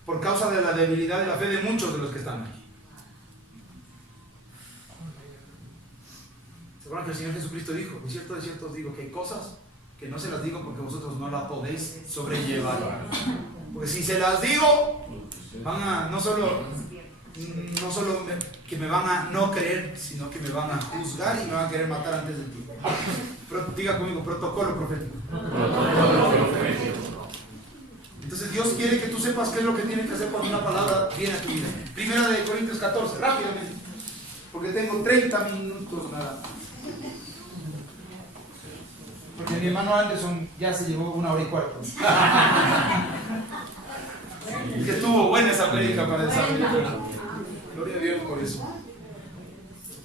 por causa de la debilidad de la fe de muchos de los que están aquí. ¿Se acuerdan que el Señor Jesucristo dijo: de cierto os digo que hay cosas que no se las digo porque vosotros no las podéis sobrellevar? Porque si se las digo, van a no solo que me van a no creer, sino que me van a juzgar y me van a querer matar antes de tiempo. Diga conmigo: protocolo profético. Entonces Dios quiere que tú sepas qué es lo que tienes que hacer cuando una palabra viene a tu vida. Primera de Corintios 14, rápidamente, porque tengo 30 minutos nada. Porque mi hermano Anderson ya se llevó 1 hora y cuarto. Que estuvo buena esa prédica para desarrollar. Gloria a Dios por eso.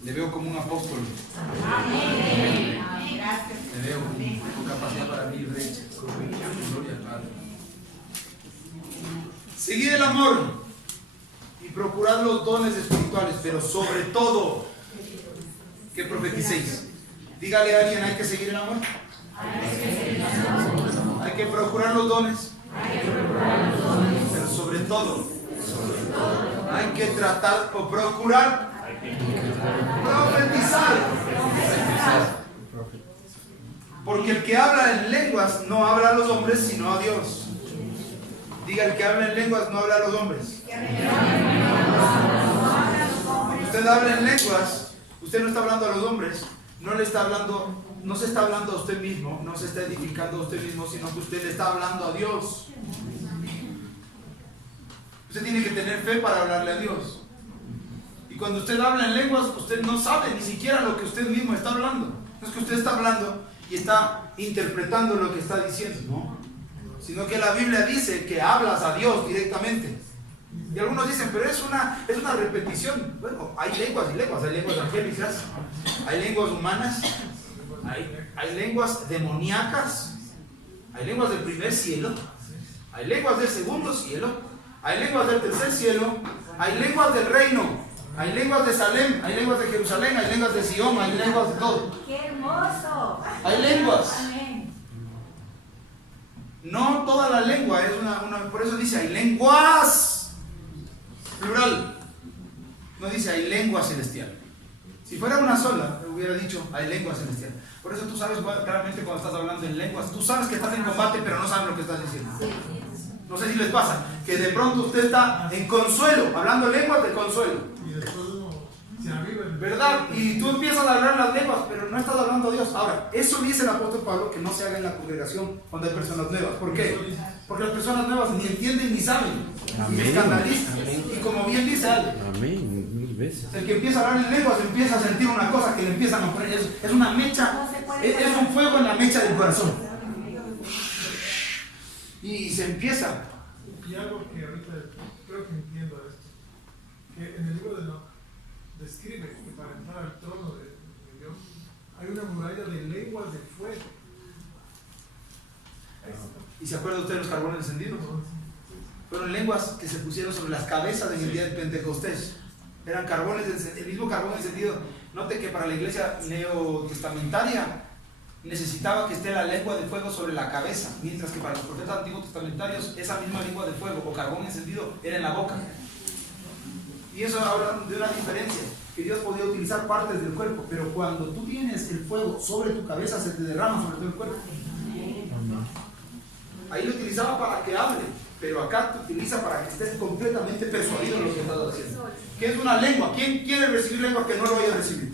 Le veo como un apóstol. Le veo con capacidad para abrir brechas. Gloria al Padre. Seguid el amor y procurad los dones espirituales, pero sobre todo que profeticéis. Dígale a alguien: hay que seguir el amor. Hay que procurar los dones. Pero sobre todo Hay que tratar o procurar profetizar. Porque el que habla en lenguas no habla a los hombres, sino a Dios. Diga, el que habla en lenguas no habla a los hombres. Usted habla en lenguas, usted no está hablando a los hombres, no le está hablando, no se está hablando a usted mismo, no se está edificando a usted mismo, sino que usted le está hablando a Dios. Usted tiene que tener fe para hablarle a Dios. Y cuando usted habla en lenguas, usted no sabe ni siquiera lo que usted mismo está hablando. No es que usted está hablando y está interpretando lo que está diciendo, ¿no? Sino que la Biblia dice que hablas a Dios directamente. Y algunos dicen, pero es una repetición. Bueno, hay lenguas y lenguas. Hay lenguas angélicas, hay lenguas humanas, hay lenguas demoníacas, hay lenguas del primer cielo, hay lenguas del segundo cielo, hay lenguas del tercer cielo, hay lenguas del reino, hay lenguas de Salem, hay lenguas de Jerusalén, hay lenguas de Sion, hay lenguas de todo. ¡Qué hermoso! Hay lenguas. Amén. No toda la lengua es por eso dice hay lenguas, plural. No dice hay lengua celestial. Si fuera una sola, hubiera dicho hay lengua celestial. Por eso tú sabes claramente cuando estás hablando en lenguas, tú sabes que estás en combate, pero no sabes lo que estás diciendo. No sé si les pasa, que de pronto usted está en consuelo, hablando lenguas de consuelo. Y después uno se aviva. ¿Verdad? Y tú empiezas a hablar las lenguas, pero no estás hablando a Dios. Ahora, eso dice el apóstol Pablo que no se haga en la congregación cuando hay personas nuevas. ¿Por qué? Porque las personas nuevas ni entienden ni saben. Amén. Y escandalizan. Y como bien dice Ale, Amén, mil veces. el que empieza a hablar en lenguas empieza a sentir una cosa que le empiezan a poner. Es una mecha, es un fuego en la mecha del corazón. Y se empieza. Y algo que ahorita creo que entiendo esto, que en el libro de Enoch describe que para entrar al trono de Dios hay una muralla de lenguas de fuego. ¿Y se acuerda usted de los carbones encendidos? Fueron lenguas que se pusieron sobre las cabezas en el día de Pentecostés. Eran carbones, el mismo carbón encendido. Note que para la iglesia neotestamentaria necesitaba que esté la lengua de fuego sobre la cabeza, mientras que para los profetas antiguos testamentarios esa misma lengua de fuego o carbón encendido era en la boca. Y eso habla de una diferencia, que Dios podía utilizar partes del cuerpo, pero cuando tú tienes el fuego sobre tu cabeza se te derrama sobre todo el cuerpo. Ahí lo utilizaba para que hable, pero acá te utiliza para que estés completamente persuadido en lo que estás haciendo. ¿Qué es una lengua? ¿Quién quiere recibir lengua que no lo vaya a recibir?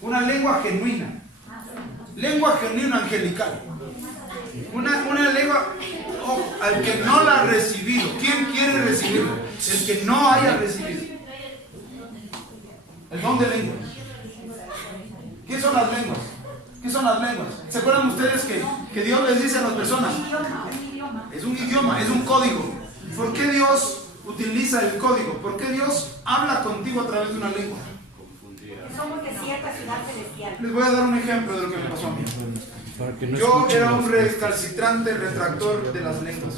Una lengua genuina. Lengua genuina angelical. Una lengua al que no la ha recibido. ¿Quién quiere recibirlo? El que no haya recibido el don de lengua. ¿Qué son las lenguas? ¿Qué son las lenguas? ¿Se acuerdan ustedes que Dios les dice a las personas? Es un idioma, es un código. ¿Por qué Dios utiliza el código? ¿Por qué Dios habla contigo a través de una lengua? Somos de cierta ciudad celestial. Les voy a dar un ejemplo de lo que me pasó a mí. Yo era un recalcitrante retractor de las lenguas.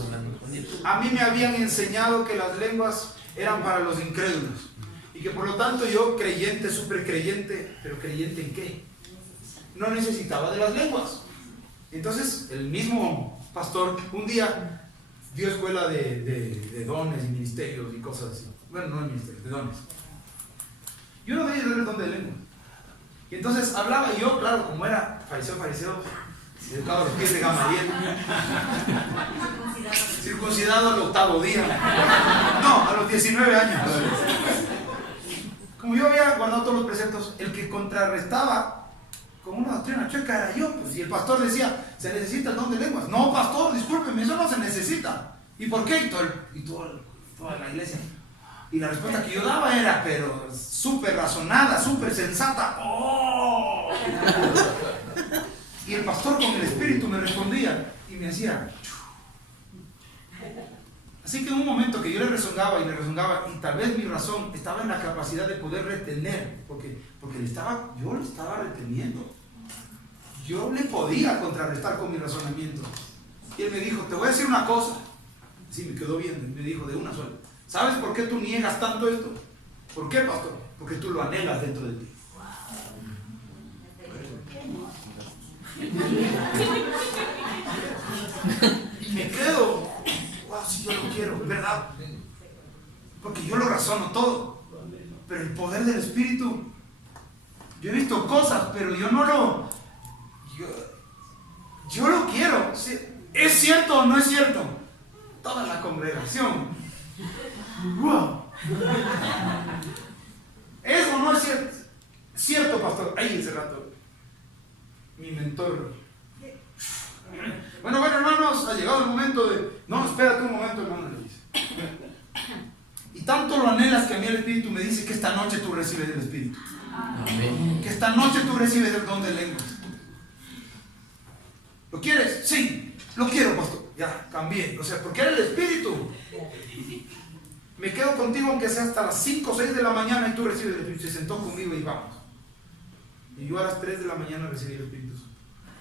A mí me habían enseñado que las lenguas eran para los incrédulos. Y que por lo tanto yo, creyente, súper creyente, pero creyente en qué? No necesitaba de las lenguas. Entonces el mismo pastor un día dio escuela de dones y ministerios y cosas así. Bueno, no de ministerios, de dones. Y uno de ellos era el don de lengua. Y entonces hablaba y yo, claro, como era fariseo, educado a los pies de Gamaliel, circuncidado al 8º día, no, a los 19 años. Como yo había guardado todos los preceptos, el que contrarrestaba con una doctrina chueca era yo. Pues, y el pastor decía, ¿se necesita el don de lenguas? No, pastor, discúlpeme, eso no se necesita. ¿Y por qué? Y toda la iglesia. Y la respuesta que yo daba era, pero súper razonada, súper sensata. ¡Oh! Y el pastor con el espíritu me respondía y me hacía. Así que en un momento que yo le rezongaba, y tal vez mi razón estaba en la capacidad de poder retener, porque yo lo estaba reteniendo. Yo le podía contrarrestar con mi razonamiento. Y él me dijo, te voy a decir una cosa. Sí, me quedó bien, me dijo de una sola. ¿Sabes por qué tú niegas tanto esto? ¿Por qué, pastor? Porque tú lo anhelas dentro de ti. Me quedo. Wow, si yo lo quiero, ¿verdad? porque yo lo razono todo. Pero el poder del Espíritu, yo he visto cosas, pero yo no lo... Yo lo quiero. ¿Es cierto o no es cierto? Toda la congregación. ¡Wow! ¿Es o no es cierto? Cierto, pastor. Ahí ese rato. Mi mentor. Bueno, hermanos, ha llegado el momento de... No, espérate un momento, hermano, le dice. Y tanto lo anhelas que a mí el Espíritu me dice que esta noche tú recibes el Espíritu. Amén. Que esta noche tú recibes el don de lenguas. ¿Lo quieres? Sí, lo quiero, pastor. Ya, cambié. O sea, porque era el Espíritu. Me quedo contigo aunque sea hasta las 5 o 6 de la mañana y tú recibes el Espíritu. Se sentó conmigo y vamos. Y yo a las 3 de la mañana recibí el Espíritu Santo.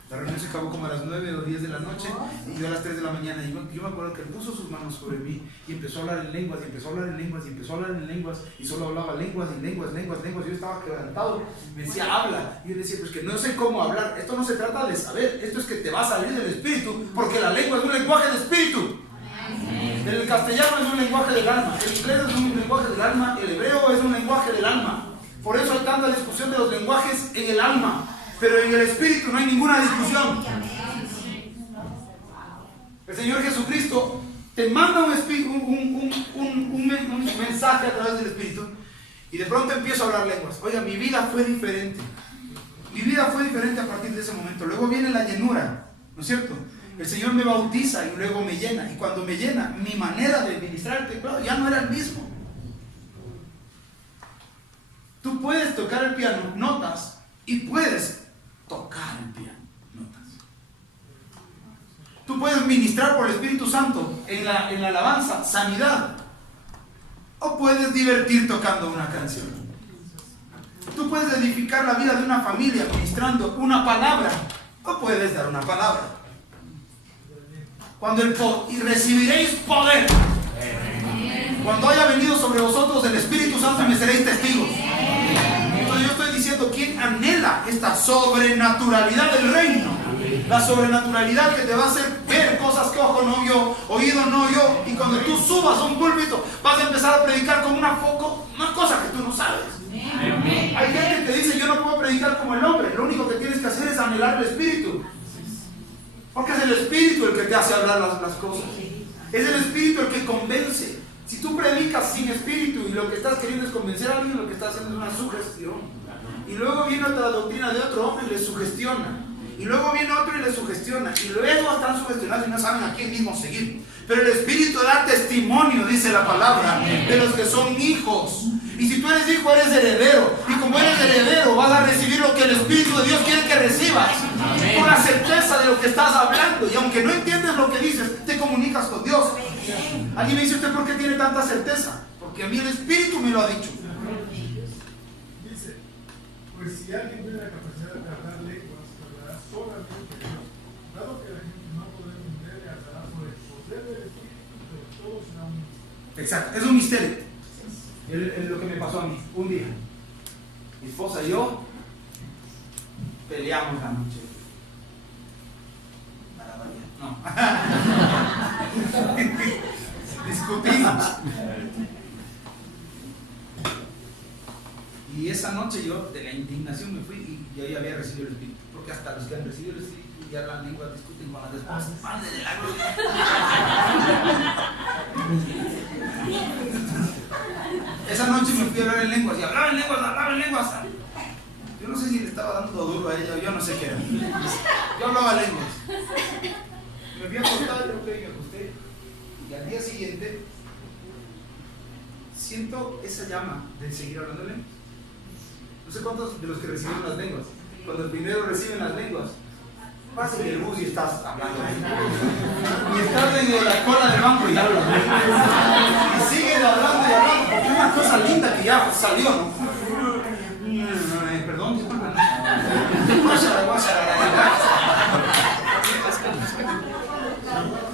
La reunión se acabó como a las 9 o 10 de la noche y yo a las 3 de la mañana. Y yo me acuerdo que él puso sus manos sobre mí y empezó a hablar en lenguas, y empezó a hablar en lenguas, y empezó a hablar en lenguas, y solo hablaba lenguas y lenguas. Yo estaba quebrantado. Me decía, habla. Y yo decía, pues que no sé cómo hablar. Esto no se trata de saber, esto es que te va a salir del espíritu, porque la lengua es un lenguaje de espíritu. El castellano es un lenguaje del alma, el inglés es un lenguaje del alma, el hebreo es un lenguaje del alma. Por eso hay tanta discusión de los lenguajes en el alma, pero en el espíritu no hay ninguna discusión. El Señor Jesucristo te manda un mensaje a través del espíritu y de pronto empiezo a hablar lenguas. Oiga, mi vida fue diferente. Mi vida fue diferente a partir de ese momento. Luego viene la llenura, ¿no es cierto? El Señor me bautiza y luego me llena. Y cuando me llena, mi manera de ministrar el teclado ya no era el mismo. Tú puedes tocar el piano, notas, y puedes tocar el piano, notas. Tú puedes ministrar por el Espíritu Santo en la alabanza, sanidad. O puedes divertir tocando una canción. Tú puedes edificar la vida de una familia ministrando una palabra. O puedes dar una palabra. Y recibiréis poder. Cuando haya venido sobre vosotros el Espíritu Santo y me seréis testigos. Entonces yo estoy diciendo, ¿quién anhela esta sobrenaturalidad del reino? La sobrenaturalidad que te va a hacer ver cosas que ojo no vio, oído no oyó. Y cuando tú subas a un púlpito vas a empezar a predicar con una cosa que tú no sabes. Hay gente que dice, yo no puedo predicar como el hombre. Lo único que tienes que hacer es anhelar el Espíritu. Porque es el Espíritu el que te hace hablar las cosas. Es el Espíritu el que convence. Si tú predicas sin Espíritu y lo que estás queriendo es convencer a alguien, lo que estás haciendo es una sugestión. Y luego viene otra doctrina de otro hombre y le sugestiona. Y luego viene otro y le sugestiona. Y luego están sugestionados y no saben a quién mismo seguir. Pero el Espíritu da testimonio, dice la palabra, de los que son hijos. Y si tú eres hijo, eres heredero. Y como eres heredero, vas a recibir lo que el Espíritu de Dios quiere que recibas. Con la certeza de lo que estás hablando. Y aunque no entiendes lo que dices, te comunicas con Dios. Alguien me dice, ¿usted por qué tiene tanta certeza? Porque a mí el Espíritu me lo ha dicho. Dice, pues si alguien tiene la capacidad de hablar lenguas, hablará solamente Dios. Dado que la gente no podrá entender, le hablará por el poder del Espíritu, pero todo será un misterio. Exacto, es un misterio. Es lo que me pasó a mí, un día. Mi esposa y yo peleamos la noche. No. Discutimos. Y esa noche yo de la indignación me fui y yo ya había recibido el Espíritu. Porque hasta los que han recibido el Espíritu ya las lenguas discuten con las esposas. Padre de la gloria. Esa noche me fui a hablar en lenguas y hablaba en lenguas. Yo no sé si le estaba dando duro a ella, yo no sé qué era. Yo hablaba lenguas. Me fui a acostar, yo me acosté. Y al día siguiente siento esa llama de seguir hablando lenguas. No sé cuántos de los que reciben las lenguas, cuando el primero reciben las lenguas, pasa en el bus y estás hablando. Y estás en la cola del banco y hablas. Y sigues hablando y hablando, porque es una cosa linda que ya salió, ¿no? Perdón, disculpen.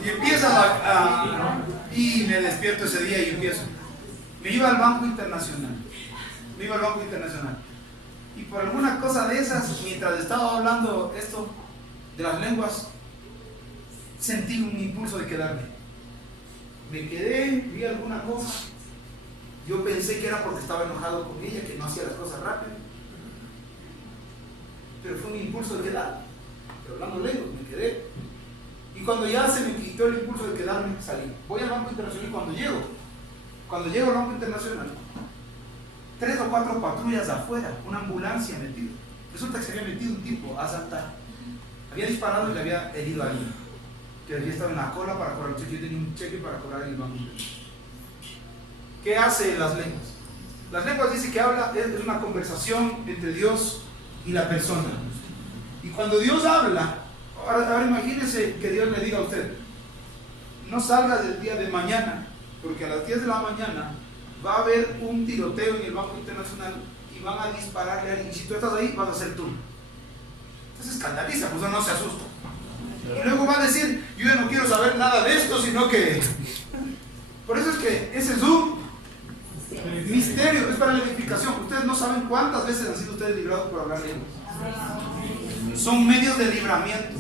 Y empieza y me despierto ese día y empiezo. Me iba al Banco Internacional. Y por alguna cosa de esas, mientras estaba hablando esto de las lenguas, sentí un impulso de quedarme. Me quedé, vi alguna cosa Yo pensé que era porque estaba enojado con ella, que no hacía las cosas rápido. Pero fue un impulso de quedar. Pero hablando lejos, me quedé. Y cuando ya se me quitó el impulso de quedarme, salí. Voy al Banco Internacional y cuando llego al Banco Internacional, 3 o 4 patrullas afuera, una ambulancia metida. Resulta que se había metido un tipo a asaltar. Había disparado y le había herido a alguien. Que había estado en la cola para cobrar el cheque. Yo tenía un cheque para cobrar en el Banco Internacional. ¿Qué hace las lenguas? Las lenguas dice que habla, es una conversación entre Dios y la persona. Y cuando Dios habla, ahora imagínese que Dios le diga a usted, no salga del día de mañana, porque a las 10 de la mañana va a haber un tiroteo en el Banco Internacional y van a dispararle a alguien. Y si tú estás ahí, vas a ser tú. Entonces escandaliza, pues no se asusta. Y luego va a decir, yo ya no quiero saber nada de esto, sino que... Por eso es que ese Zoom, misterio, es para la edificación. Ustedes no saben cuántas veces han sido ustedes librados por hablar lenguas. Son medios de libramiento.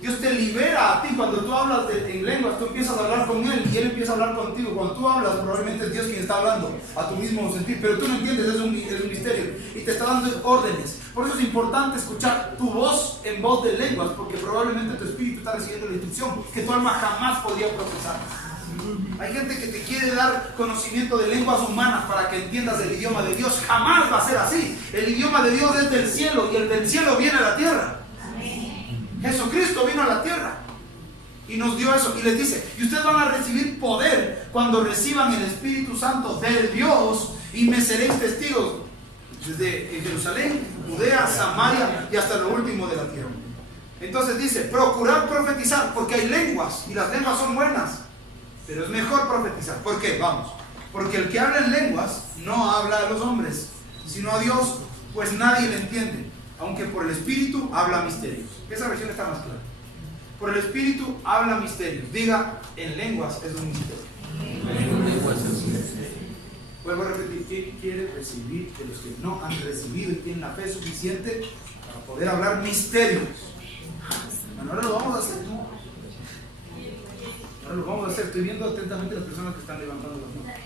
Dios te libera a ti cuando tú hablas en lenguas. Tú empiezas a hablar con Él y Él empieza a hablar contigo. Cuando tú hablas, probablemente es Dios quien está hablando a tu mismo sentir, pero tú no entiendes, es un misterio y te está dando órdenes. Por eso es importante escuchar tu voz en voz de lenguas, porque probablemente tu espíritu está recibiendo la instrucción que tu alma jamás podría procesar. Hay gente que te quiere dar conocimiento de lenguas humanas para que entiendas el idioma de Dios. Jamás va a ser así. El idioma de Dios es del cielo y el del cielo viene a la tierra. Jesucristo vino a la tierra y nos dio eso. Y les dice, y ustedes van a recibir poder cuando reciban el Espíritu Santo de Dios y me seréis testigos desde Jerusalén, Judea, Samaria y hasta lo último de la tierra. Entonces dice, procurad profetizar, porque hay lenguas y las lenguas son buenas. Pero es mejor profetizar. ¿Por qué? Vamos. Porque el que habla en lenguas no habla a los hombres, sino a Dios, pues nadie le entiende, aunque por el Espíritu habla misterios. Esa versión está más clara. Por el Espíritu habla misterios. Diga, en lenguas es un misterio. En lenguas es un misterio. Vuelvo a repetir, ¿quién quiere recibir de los que no han recibido y tienen la fe suficiente para poder hablar misterios? Bueno, ahora lo vamos a hacer. Ahora lo vamos a hacer. Estoy viendo atentamente a las personas que están levantando las manos.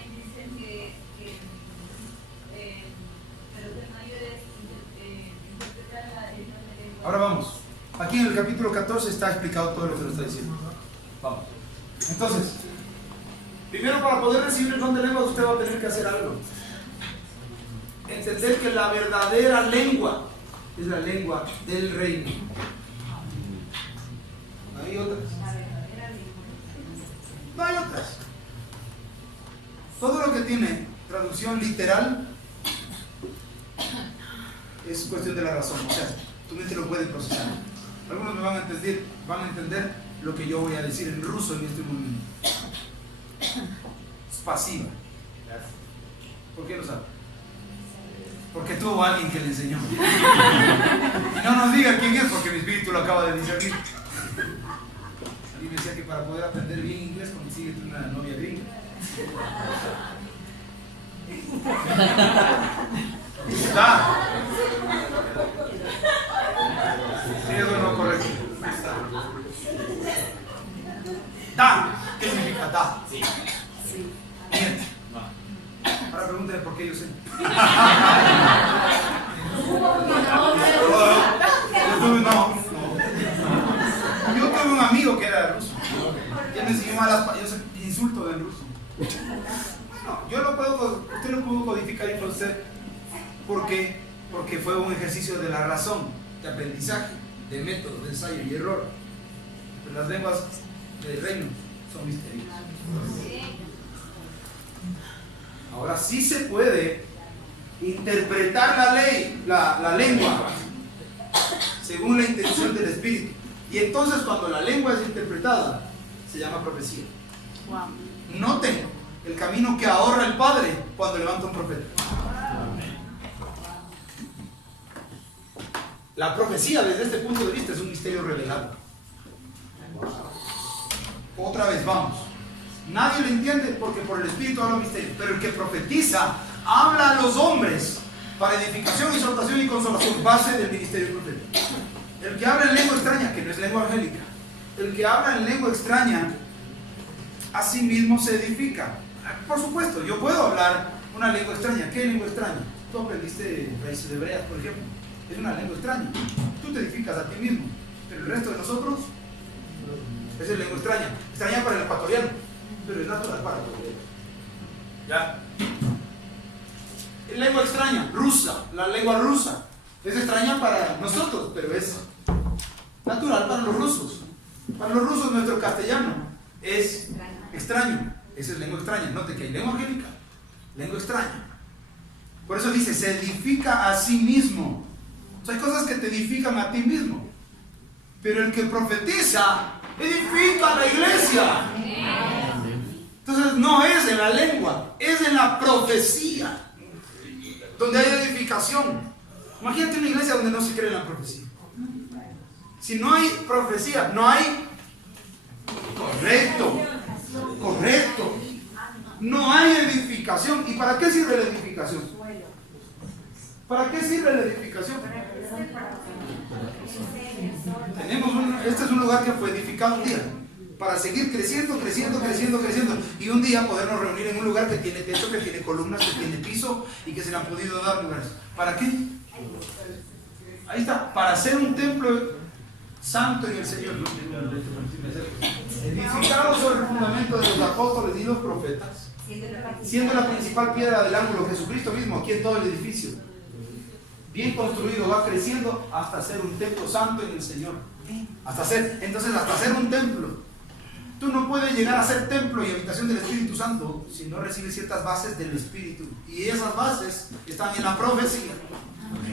Ahora vamos. Aquí en el capítulo 14 está explicado todo lo que nos está diciendo. Vamos. Entonces, primero, para poder recibir el don de lenguas, usted va a tener que hacer algo. Entender que la verdadera lengua es la lengua del reino. No hay otras. No hay otras. Todo lo que tiene traducción literal es cuestión de la razón. O sea, tu mente lo puede procesar. Algunos me van a entender lo que yo voy a decir en ruso en este momento. Es pasiva. ¿Por qué lo sabe? Porque tuvo alguien que le enseñó. Y no nos diga quién es, porque mi espíritu lo acaba de discernir. Alguien me decía que para poder aprender bien inglés consíguete una novia gringa. Está. Sí, eso no es correcto. Está. Da. ¿Qué significa da? Sí. Miente. Ahora pregúntale por qué yo sé. Yo tuve un amigo que era ruso. Él me enseñó malas insultos en ruso. No, yo lo puedo, usted lo pudo codificar y conocer. ¿Por qué? Porque fue un ejercicio de la razón, de aprendizaje, de método, de ensayo y error. Pero las lenguas del reino son misteriosas. Ahora sí se puede interpretar la ley, la lengua, según la intención del Espíritu. Y entonces cuando la lengua es interpretada, se llama profecía. Noten el camino que ahorra el Padre cuando levanta un profeta. La profecía desde este punto de vista es un misterio revelado. Otra vez vamos. Nadie lo entiende porque por el Espíritu habla misterio. Pero el que profetiza habla a los hombres para edificación, exhortación y consolación, base del ministerio profético. El que habla en lengua extraña, que no es lengua angélica, el que habla en lengua extraña, a sí mismo se edifica. Por supuesto, yo puedo hablar una lengua extraña. ¿Qué lengua extraña? Tú aprendiste raíces hebreas, por ejemplo. Es una lengua extraña. Tú te edificas a ti mismo, pero el resto de nosotros es lengua extraña. Extraña para el ecuatoriano, pero es natural para todos. ¿Ya? Lengua extraña, rusa, la lengua rusa. Es extraña para nosotros, pero es natural para los rusos. Para los rusos nuestro castellano es extraño. Esa es lengua extraña. Note que hay lengua angélica, lengua extraña. Por eso dice, se edifica a sí mismo. O sea, hay cosas que te edifican a ti mismo. Pero el que profetiza, edifica a la iglesia. Entonces no es en la lengua, es en la profecía donde hay edificación. Imagínate una iglesia donde no se cree en la profecía. Si no hay profecía, no hay... Correcto. No hay edificación. ¿Y para qué sirve la edificación? ¿Para qué sirve la edificación? Este es un lugar que fue edificado un día para seguir creciendo y un día podernos reunir en un lugar que tiene techo, que tiene columnas, que tiene piso y que se le han podido dar lugares. ¿Para qué? Ahí está, para hacer un templo santo en el Señor, edificado sobre el fundamento de los apóstoles y los profetas, siendo la principal piedra del ángulo Jesucristo mismo aquí en todo el edificio, bien construido, va creciendo hasta ser un templo santo en el Señor. Hasta ser un templo. Tú no puedes llegar a ser templo y habitación del Espíritu Santo si no recibes ciertas bases del Espíritu. Y esas bases están en la profecía.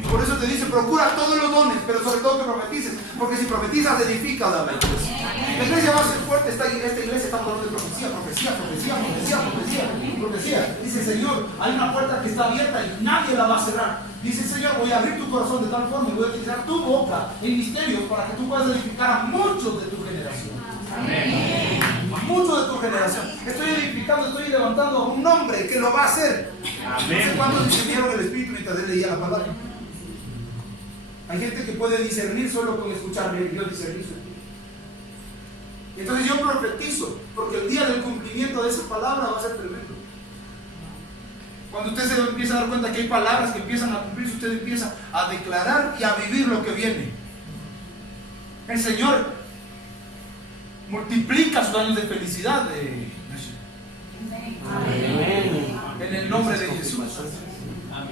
Por eso te dice, procura todos los dones, pero sobre todo que profetices. Porque si profetizas, edificas la iglesia. La iglesia va a ser fuerte, esta iglesia está hablando de profecía. Dice, Señor, hay una puerta que está abierta y nadie la va a cerrar. Dice, Señor, voy a abrir tu corazón de tal forma y voy a utilizar tu boca en misterios para que tú puedas edificar a muchos de tu generación. Amén. A muchos de tu generación. Estoy edificando, estoy levantando a un hombre que lo va a hacer. Amén. No sé cuántos discernieron el Espíritu mientras él leía la palabra. Hay gente que puede discernir solo con escucharme. Yo discerní su espíritu. Y entonces yo profetizo, porque el día del cumplimiento de esa palabra va a ser tremendo. Cuando usted se empieza a dar cuenta que hay palabras que empiezan a cumplirse, usted empieza a declarar y a vivir lo que viene. El Señor multiplica sus años de felicidad. Amén. En el nombre de Jesús.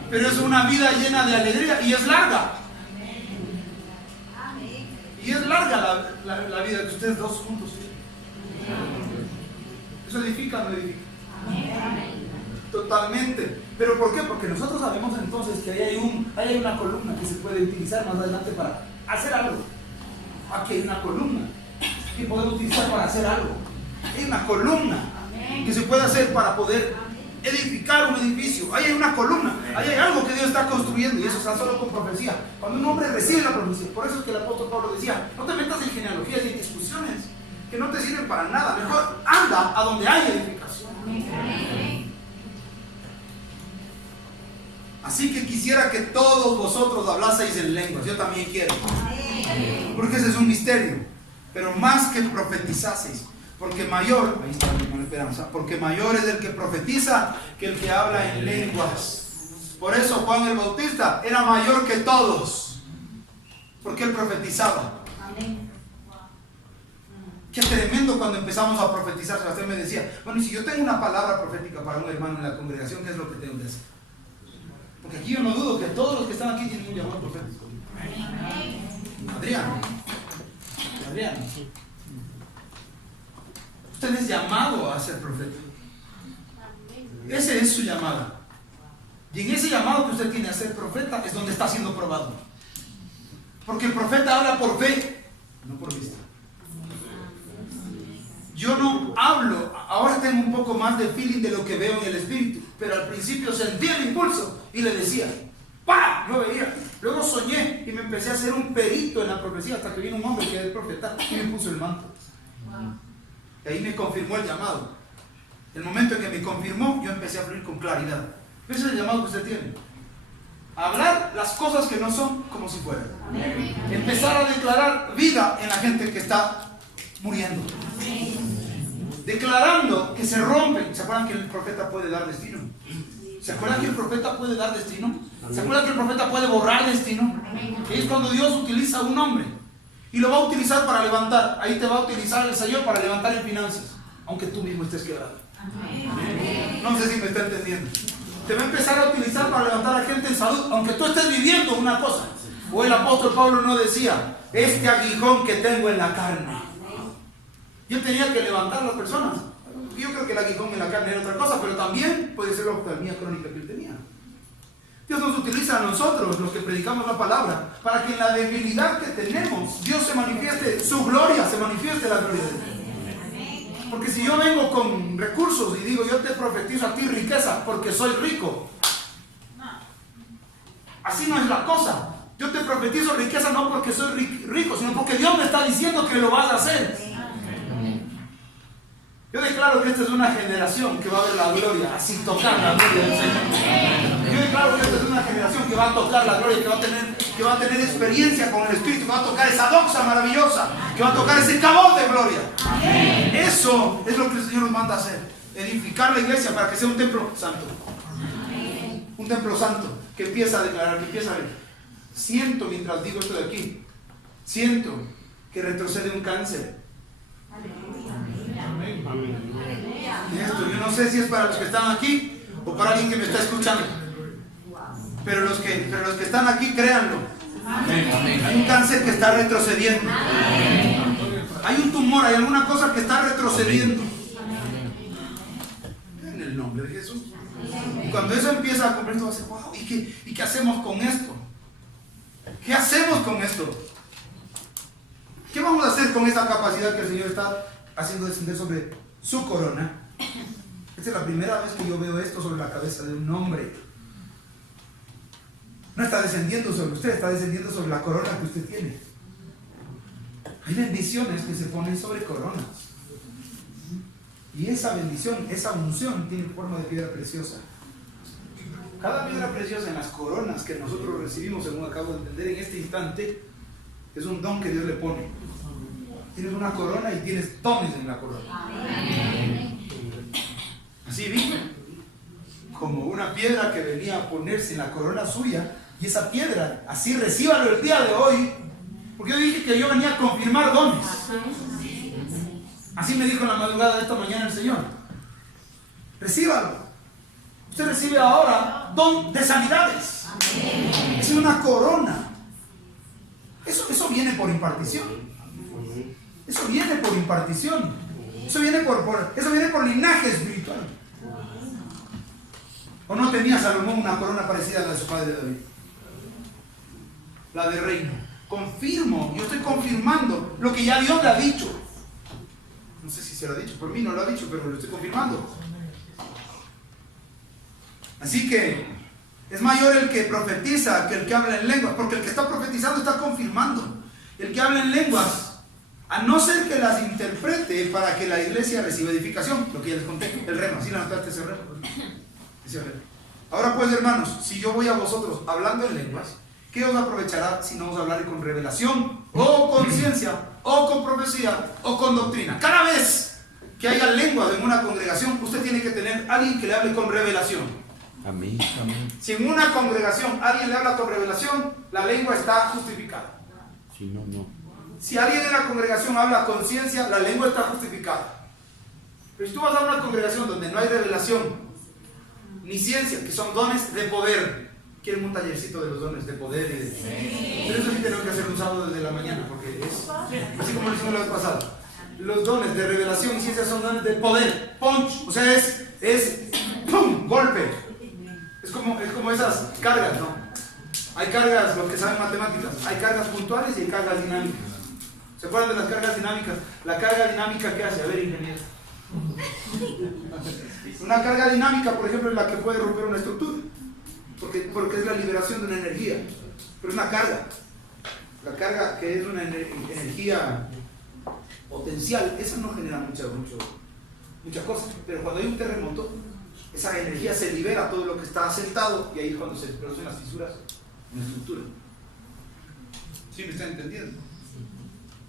Pero es una vida llena de alegría y es larga. Y es larga la vida de ustedes dos juntos. Eso edifica o no edifica. Totalmente. ¿Pero por qué? Porque nosotros sabemos entonces que ahí hay una columna que se puede utilizar más adelante para hacer algo. Aquí hay una columna que podemos utilizar para hacer algo. Hay una columna que se puede hacer para poder edificar un edificio. Ahí hay una columna, ahí hay algo que Dios está construyendo y eso está solo con profecía. Cuando un hombre recibe la profecía, por eso es que el apóstol Pablo decía, no te metas en genealogías y en discusiones que no te sirven para nada, mejor anda a donde hay edificación. Así que quisiera que todos vosotros hablaseis en lenguas. Yo también quiero, porque ese es un misterio. Pero más que profetizaseis, porque mayor, ahí está mi hermana Esperanza, porque mayor es el que profetiza que el que habla en lenguas. Por eso Juan el Bautista era mayor que todos, porque él profetizaba. Qué tremendo cuando empezamos a profetizar. Sebastián me decía, bueno, y si yo tengo una palabra profética para un hermano en la congregación, ¿qué es lo que tengo que hacer? Porque aquí yo no dudo que todos los que están aquí tienen un llamado profético. Adrián, usted es llamado a ser profeta. Ese es su llamada. Y en ese llamado que usted tiene a ser profeta es donde está siendo probado. Porque el profeta habla por fe, no por vista. Yo no hablo, ahora tengo un poco más de feeling de lo que veo en el espíritu, pero al principio sentí el impulso y le decía, ¡pah! Lo veía. Luego soñé y me empecé a hacer un perito en la profecía hasta que vino un hombre que era el profeta y me puso el manto. Y ahí me confirmó el llamado. El momento en que me confirmó, yo empecé a fluir con claridad. Ese es el llamado que usted tiene. Hablar las cosas que no son como si fueran. Empezar a declarar vida en la gente que está muriendo. declarando que se rompen. ¿Se acuerdan que el profeta puede dar destino? ¿Se acuerdan que el profeta puede dar destino? ¿Se acuerdan que el profeta puede borrar destino? Es cuando Dios utiliza a un hombre y lo va a utilizar para levantar. Ahí te va a utilizar el Señor para levantar en finanzas, aunque tú mismo estés quebrado. No sé si me está entendiendo. Te va a empezar a utilizar para levantar a gente en salud, aunque tú estés viviendo una cosa. O el apóstol Pablo no decía, este aguijón que tengo en la carne. Yo tenía que levantar a las personas. Yo creo que el aguijón en la carne era otra cosa, pero también puede ser la oftalmía crónica que él tenía. Dios nos utiliza a nosotros, los que predicamos la palabra, para que en la debilidad que tenemos, Dios se manifieste, su gloria, se manifieste la gloria de Dios. Porque si yo vengo con recursos y digo, yo te profetizo a ti riqueza porque soy rico, así no es la cosa. Yo te profetizo riqueza no porque soy rico, sino porque Dios me está diciendo que lo vas a hacer. Yo declaro que esta es una generación que va a ver la gloria, así tocar la gloria del Señor. Yo declaro que esta es una generación que va a tocar la gloria, que va a tener experiencia con el Espíritu, que va a tocar esa doxa maravillosa, que va a tocar ese cabot de gloria. Eso es lo que el Señor nos manda a hacer, edificar la iglesia para que sea un templo santo. Un templo santo que empieza a declarar, que empieza a ver. Siento, mientras digo esto de aquí, siento que retrocede un cáncer. Esto, yo no sé si es para los que están aquí o para alguien que me está escuchando, pero los que están aquí, créanlo. Hay un cáncer que está retrocediendo. Hay un tumor, hay alguna cosa que está retrocediendo. En el nombre de Jesús. Y cuando eso empieza a comprender, va a decir, wow, ¿y qué hacemos con esto? ¿Qué hacemos con esto? ¿Qué vamos a hacer con esta capacidad que el Señor está haciendo descender sobre su corona? Esta es la primera vez que yo veo esto sobre la cabeza de un hombre. No está descendiendo sobre usted, está descendiendo sobre la corona que usted tiene. Hay bendiciones que se ponen sobre coronas. Y esa bendición, esa unción tiene forma de piedra preciosa. Cada piedra preciosa en las coronas que nosotros recibimos, según acabo de entender en este instante, es un don que Dios le pone. Tienes una corona y tienes dones en la corona. Así vino, como una piedra que venía a ponerse en la corona suya, y esa piedra, así recíbalo el día de hoy, porque yo dije que yo venía a confirmar dones. Así me dijo en la madrugada de esta mañana el Señor. Recíbalo. Usted recibe ahora don de sanidades. Es una corona. Eso viene por impartición. Eso viene por impartición. Eso viene por linaje espiritual. ¿O no tenía Salomón una corona parecida a la de su padre David? La de reino. Confirmo, yo estoy confirmando lo que ya Dios le ha dicho. No sé si se lo ha dicho, por mí no lo ha dicho, pero lo estoy confirmando. Así que es mayor el que profetiza que el que habla en lenguas, porque el que está profetizando está confirmando. El que habla en lenguas, a no ser que las interprete para que la iglesia reciba edificación, lo que ya les conté, el rema. ¿Sí la notaste ese rema? Ahora pues, hermanos, si yo voy a vosotros hablando en lenguas, ¿qué os aprovechará si no os hablaré con revelación, o con ciencia, o con profecía, o con doctrina? Cada vez que haya lenguas en una congregación, usted tiene que tener a alguien que le hable con revelación. Amén. Si en una congregación alguien le habla con revelación, la lengua está justificada. Si no, no. Si alguien en la congregación habla con ciencia, la lengua está justificada. Pero si tú vas a una congregación donde no hay revelación ni ciencia, que son dones de poder, quieren un tallercito de los dones de poder y de... Pero eso sí tenemos que hacer un sábado desde la mañana, porque es así como lo hicimos la vez pasada. Los dones de revelación y ciencia son dones de poder, punch, o sea, es ¡pum! Golpe. Es como esas cargas, ¿no? Hay cargas, los que saben matemáticas, hay cargas puntuales y hay cargas dinámicas. ¿Se acuerdan de las cargas dinámicas? La carga dinámica, ¿qué hace? A ver, ingeniero. Una carga dinámica, por ejemplo, es la que puede romper una estructura, porque es la liberación de una energía, pero es una carga. La carga que es una energía potencial, esa no genera muchas cosas, pero cuando hay un terremoto, esa energía se libera todo lo que está asentado y ahí es cuando se producen las fisuras en la estructura. ¿Sí me están entendiendo?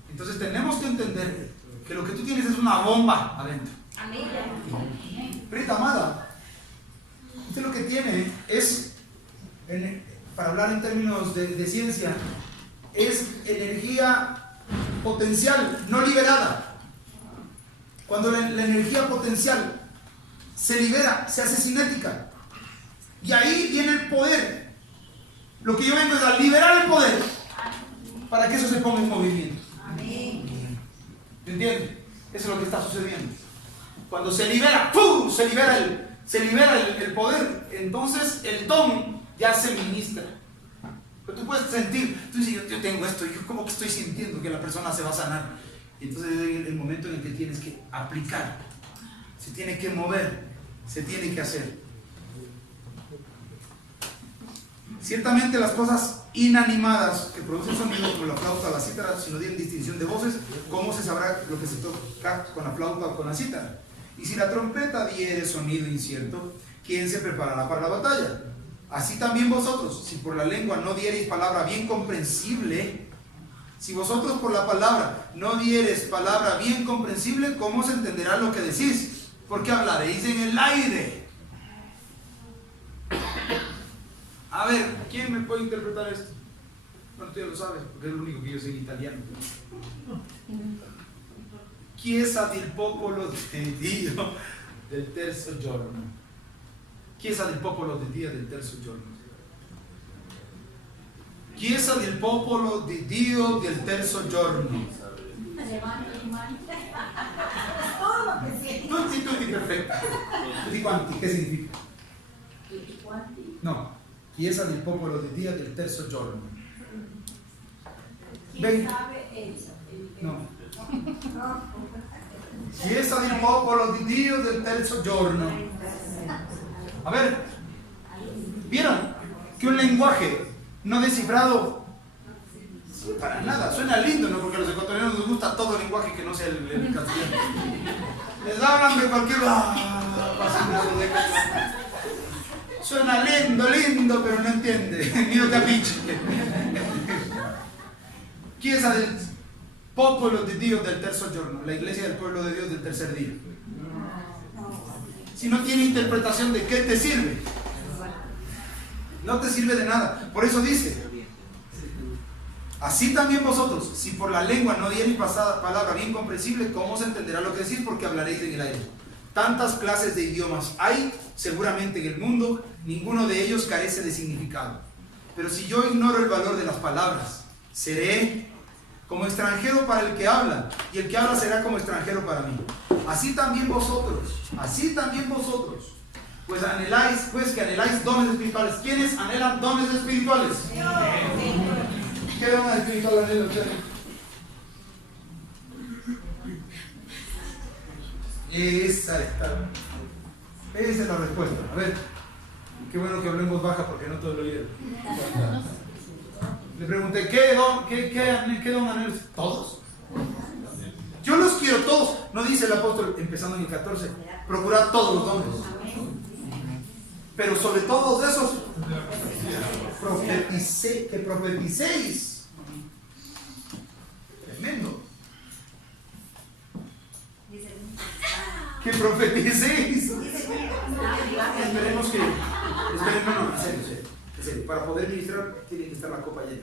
Entonces tenemos que entender que lo que tú tienes es una bomba adentro. Amén. Rita amada, usted lo que tiene es, para hablar en términos de ciencia, es energía potencial, no liberada. Cuando la energía potencial se libera, se hace cinética. Y ahí viene el poder. Lo que yo vengo es a liberar el poder para que eso se ponga en movimiento. ¿Entiendes? Eso es lo que está sucediendo. Cuando se libera, ¡pum!, se libera el poder, entonces el don ya se ministra. Pero tú puedes sentir, tú dices, yo tengo esto, yo como que estoy sintiendo que la persona se va a sanar. Entonces es el momento en el que tienes que aplicar, se tiene que mover, se tiene que hacer. Ciertamente las cosas inanimadas que producen sonido como la flauta o la cítara, si no tienen distinción de voces, ¿cómo se sabrá lo que se toca con la flauta o con la cítara? Y si la trompeta diere sonido incierto, ¿quién se preparará para la batalla? Así también vosotros, si por la lengua no diereis palabra bien comprensible, si vosotros por la palabra no diereis palabra bien comprensible, ¿cómo se entenderá lo que decís? Porque hablaréis en el aire. A ver, ¿quién me puede interpretar esto? Bueno, tú ya lo sabes, porque es lo único que yo sé en italiano. Chiesa del popolo di Dio del terzo giorno. Chiesa del popolo di Dio del terzo giorno. Chiesa del popolo di Dio del terzo giorno. Tutti perfecto. Tutti quanti, che significa? No, Chiesa del popolo di Dio del terzo giorno. ¿Quién sabe eso? No. Chiesa del popolo di Dio del terzo giorno. A ver, ¿vieron que un lenguaje no descifrado para nada suena lindo, ¿no? Porque a los ecuatorianos nos gusta todo lenguaje que no sea el castellano. Les hablan de cualquier suena lindo, pero no entiende, ni lo capisce. Chiesa del popolo di Dio del terzo giorno, la iglesia del pueblo de Dios del tercer día. Si no tiene interpretación, ¿de qué te sirve? No te sirve de nada. Por eso dice, así también vosotros, si por la lengua no diereis palabra bien comprensible, ¿cómo se entenderá lo que decís? Porque hablaréis en el aire. Tantas clases de idiomas hay seguramente en el mundo, ninguno de ellos carece de significado. Pero si yo ignoro el valor de las palabras, seré como extranjero para el que habla, y el que habla será como extranjero para mí. Así también vosotros, pues que anheláis dones espirituales. ¿Quiénes anhelan dones espirituales? ¿Qué dones espirituales anhelan ustedes? Esa es la respuesta. A ver, qué bueno que hablemos baja porque no todo lo oyeron. Le pregunté, ¿qué don anhelas? ¿Todos? Yo los quiero todos. No dice el apóstol, empezando en el 14, procurad todos los dones. Pero sobre todos esos, que profeticéis. Tremendo. Que profeticéis. Esperemos que. No, en serio. Para poder ministrar, tiene que estar la copa llena.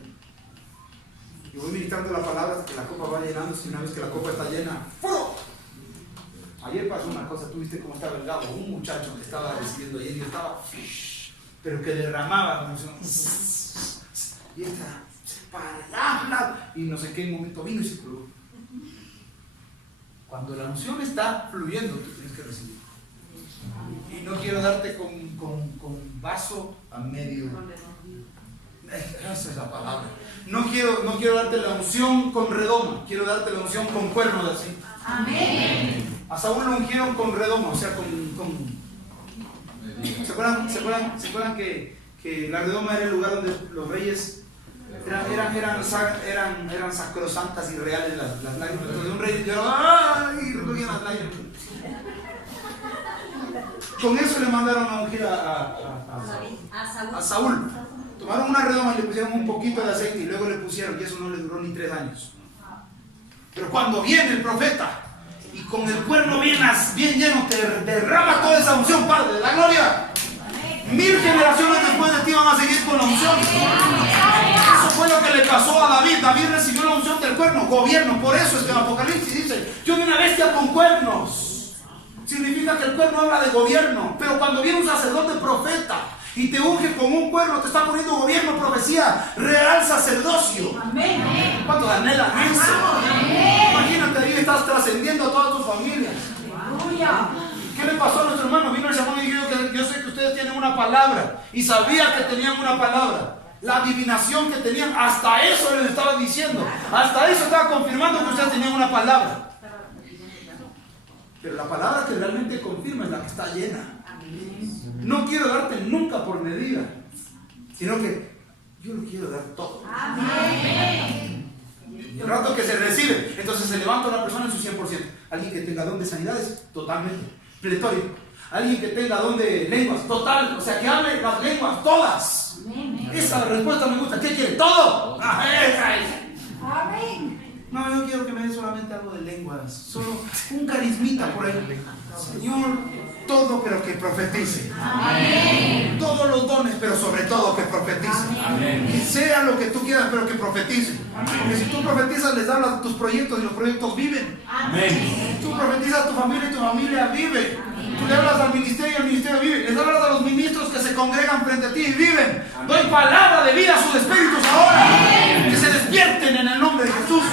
Y voy ministrando la palabra, que la copa va llenándose, y una vez que la copa está llena, ¡furo! Ayer pasó una cosa, tú viste cómo estaba el Gabo, un muchacho que estaba recibiendo ayer y estaba, pero que derramaba, y esta se para, y no sé qué momento vino y se colgó. Cuando la unción está fluyendo, tú tienes que recibir. Y no quiero darte con vaso a medio. Esa es la palabra. No quiero darte la unción con redoma, quiero darte la unción con cuerno de aceite. Amén. A Saúl lo ungieron con redoma, o sea, ¿Se acuerdan que la redoma era el lugar donde los reyes eran sacrosantas y reales las lágrimas? Entonces un rey lloró, ¡ay! Recogían las lágrimas. Con eso le mandaron a ungir a Saúl. Tomaron una redoma y le pusieron un poquito de aceite y luego le pusieron, y eso no le duró ni 3 años. Pero cuando viene el profeta y con el cuerno bien lleno te derrama toda esa unción, Padre de la gloria. 1000 generaciones después de ti van a seguir con la unción. Eso fue lo que le pasó a David. David recibió la unción del cuerno, gobierno. Por eso es que en Apocalipsis dice: yo vi una bestia con cuernos. Significa que el cuerno habla de gobierno. Pero cuando viene un sacerdote profeta y te unge con un cuerno, te está poniendo gobierno, profecía, real sacerdocio. Amén. ¿Cuánto anhelan eso? Imagínate, ahí estás trascendiendo a toda tu familia. Aleluya. ¿Qué le pasó a nuestro hermano? Vino el sermón y dijo que yo sé que ustedes tienen una palabra. Y sabía que tenían una palabra. La adivinación que tenían, hasta eso les estaba diciendo. Hasta eso estaba confirmando que ustedes tenían una palabra. Pero la palabra que realmente confirma es la que está llena. No quiero darte nunca por medida, sino que yo lo quiero dar todo. Amén. El rato que se recibe, entonces se levanta una persona en su 100%. Alguien que tenga don de sanidades, totalmente. Pletórico. Alguien que tenga don de lenguas, total. O sea, que hable las lenguas todas. Esa respuesta me gusta. ¿Qué quiere? ¡Todo! ¡Esa es! Amén. No, yo quiero que me dé solamente algo de lenguas. Solo un carismita por ahí. Señor, todo pero que profetice. Amén. Todos los dones, pero sobre todo que profetice. Amén. Que sea lo que tú quieras, pero que profetice. Porque si tú profetizas, les hablas a tus proyectos y los proyectos viven. Amén. Tú profetizas a tu familia y tu familia vive. Tú le hablas al ministerio y el ministerio vive. Les hablas a los ministros que se congregan frente a ti y viven. Doy palabra de vida a sus espíritus ahora. Que se despierten en el nombre de Jesús.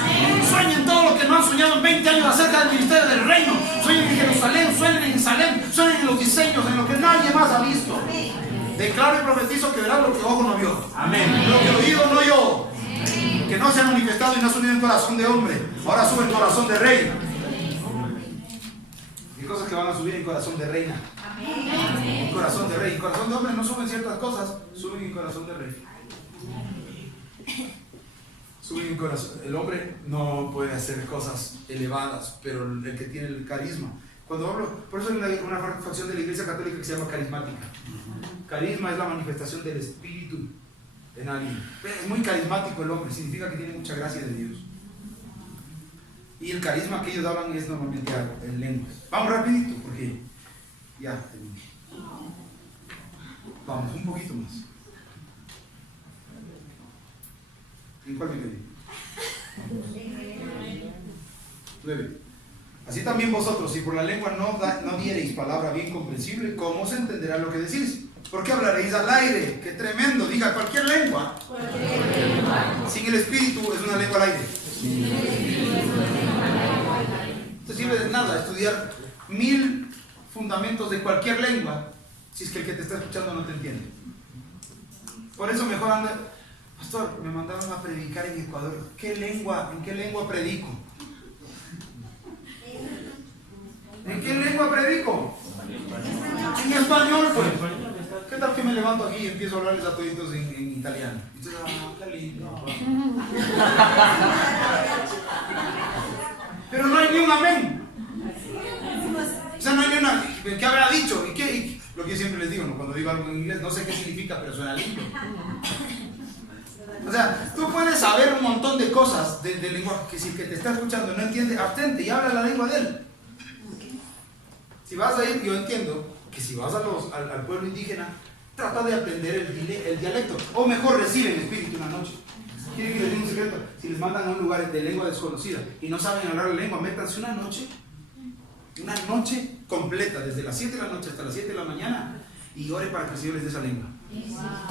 Sueñen todo lo que no han soñado en 20 años acerca del ministerio del reino. Sueñen en Jerusalén, sueñen en Salem, sueñen en los diseños, en lo que nadie más ha visto. Declaro y profetizo que verás lo que ojo no vio. Amén. Lo que oído no oyó. Que no se ha manifestado y no ha subido en corazón de hombre. Ahora sube en corazón de rey. Y cosas que van a subir en corazón de reina. En corazón de rey. En corazón de hombre no suben ciertas cosas, suben en corazón de rey. Suben en corazón. El hombre no puede hacer cosas elevadas, pero el que tiene el carisma. Cuando hablo, por eso hay una facción de la Iglesia Católica que se llama carismática. Carisma es la manifestación del Espíritu en alguien. Es muy carismático el hombre, significa que tiene mucha gracia de Dios. Y el carisma que ellos hablan es normalmente en lenguas. Vamos rapidito, porque ya terminé. Vamos, un poquito más. ¿En cuál me quedé? 9. Así también vosotros, si por la lengua no diereis palabra bien comprensible, ¿cómo se entenderá lo que decís? ¿Por qué hablaréis al aire? ¡Qué tremendo! Diga cualquier lengua. Sin el espíritu es una lengua al aire. No sirve de nada estudiar 1000 fundamentos de cualquier lengua si es que el que te está escuchando no te entiende. Por eso mejor anda. Pastor, me mandaron a predicar en Ecuador. ¿En qué lengua predico? ¿En qué lengua predico? En español, pues. ¿Qué tal que me levanto aquí y empiezo a hablarles a toditos en italiano? Y ustedes, qué lindo. Pero no hay ni un amén. O sea, no hay ni una. ¿Qué habrá dicho? ¿Y qué? Lo que yo siempre les digo, ¿no? Cuando digo algo en inglés, no sé qué significa, pero suena lindo. O sea, tú puedes saber un montón de cosas de lenguaje, que si el que te está escuchando no entiende, abstente y habla la lengua de él. Si vas a ir, yo entiendo que si vas al pueblo indígena, trata de aprender el dialecto, o mejor recibe el espíritu una noche. Quieren que les diga un secreto: si les mandan a un lugar de lengua desconocida y no saben hablar la lengua, métanse una noche completa, desde las 7 de la noche hasta las 7 de la mañana, y ore para que el Señor les dé esa lengua.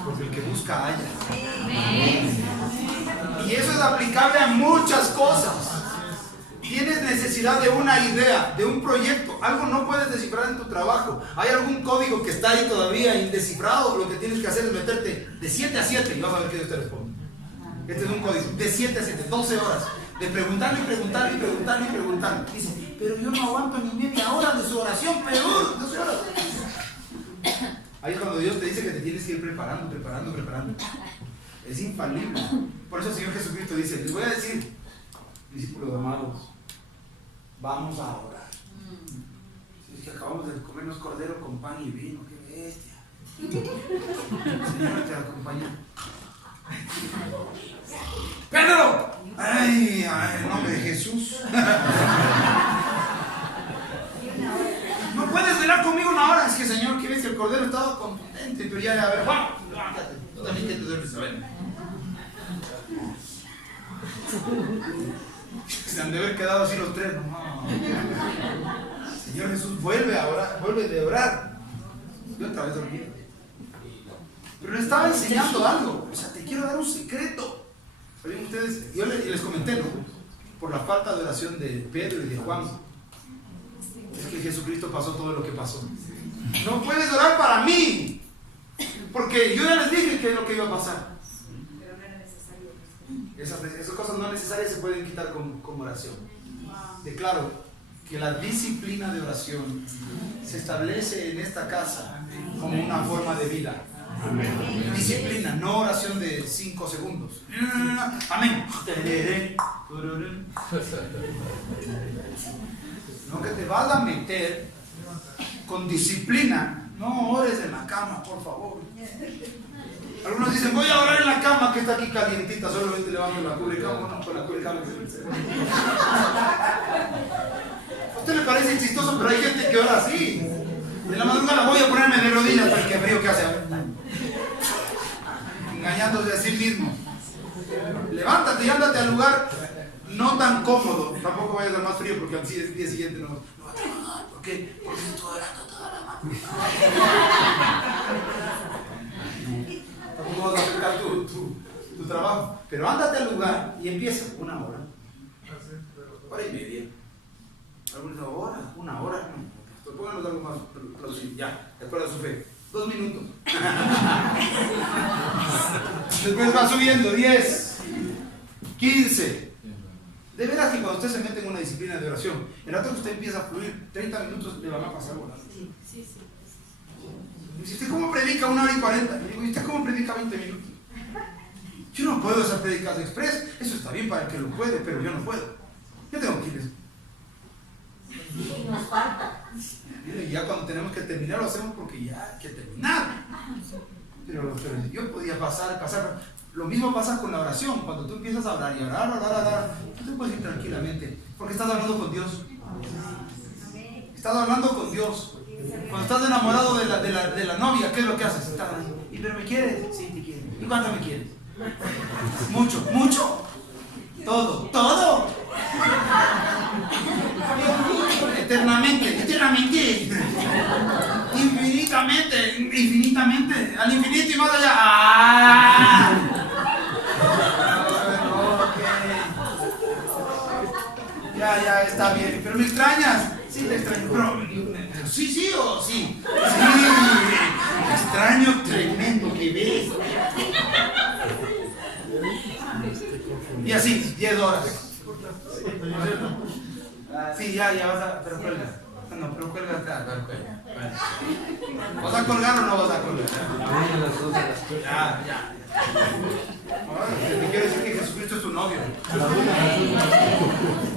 Porque el que busca halla. Y eso es aplicable a muchas cosas. Tienes necesidad de una idea, de un proyecto, algo no puedes descifrar en tu trabajo, hay algún código que está ahí todavía indescifrado, lo que tienes que hacer es meterte de 7 a 7 y vas a ver que Dios te responde. Este es un código, de 7 a 7, 12 horas, de preguntar y preguntar y preguntar y preguntar. Dice, pero yo no aguanto ni media hora de su oración, pero 12 horas. Ahí es cuando Dios te dice que te tienes que ir preparando. Es infalible. Por eso el Señor Jesucristo dice, les voy a decir, discípulos amados, vamos a orar. Si es que acabamos de comernos cordero con pan y vino, qué bestia. El Señor te acompaña. ¡Pedro! ¡Ay, en nombre de Jesús! Señor, que ves que el cordero estaba contundente, pero ya, a ver, Juan, levántate, tú también que te duermes, a ver. Se han de haber quedado así los tres, no. Señor Jesús, vuelve ahora, vuelve de orar. Y otra vez dormí. Pero le estaba enseñando algo. O sea, te quiero dar un secreto. ¿Saben ustedes? Yo les comenté, ¿no? Por la falta de oración de Pedro y de Juan. Es que Jesucristo pasó todo lo que pasó. No puedes orar para mí. Porque yo ya les dije qué es lo que iba a pasar. Pero no era necesario. Esas cosas no necesarias se pueden quitar con oración. Declaro que la disciplina de oración se establece en esta casa como una forma de vida. Amén. Disciplina, no oración de 5 segundos. No. Amén. No, que te vas a meter con disciplina. No ores en la cama, por favor. Algunos dicen, voy a orar en la cama que está aquí calientita, solamente levanto la cubrecama. No, con la cubrecama. A usted le parece chistoso, pero hay gente que ora así. En la madrugada voy a ponerme de rodillas para que frío que hace. Engañándose a sí mismo. Levántate y ándate al lugar no tan cómodo. Tampoco vayas al más frío porque al día siguiente no va a trabajar. ¿Por qué? Porque estoy orando toda la madrugada. Tampoco vas a afectar tu trabajo. Pero ándate al lugar y empieza 1 hora. 1:30. Algunos hora, 1 hora. Pónganos algo más plausible. Ya, de acuerdo a su fe. 2 minutos. Después va subiendo 10, 15. De veras que cuando usted se mete en una disciplina de oración, el rato que usted empieza a fluir, 30 minutos le van a pasar volando. Sí. Si usted cómo predica 1 hora y 40, le digo, ¿y usted cómo predica 20 minutos? Yo no puedo hacer predicas express, eso está bien para el que lo puede, pero yo no puedo. Yo tengo que ir. Y nos falta. Y ya cuando tenemos que terminar lo hacemos porque ya hay que terminar. Pero yo podía pasar. Lo mismo pasa con la oración. Cuando tú empiezas a orar y orar, tú te puedes ir tranquilamente. Porque estás hablando con Dios. Estás hablando con Dios. Cuando estás enamorado de la novia, ¿qué es lo que haces? Estás hablando. ¿Y pero me quieres? Sí, te quiero. ¿Y cuánto me quieres? Mucho. Todo. Eternamente, infinitamente, al infinito y más allá. Ya, está bien, pero me extrañas. Sí, te extraño, pero sí o sí. Sí, extraño tremendo que ves. Y así, 10 horas. Sí, ya vas a... Pero cuelga. No, pero cuelga acá. ¿Vas a colgar o no vas a colgar? Ya. Ahora, te quiero decir que Jesucristo es tu novio.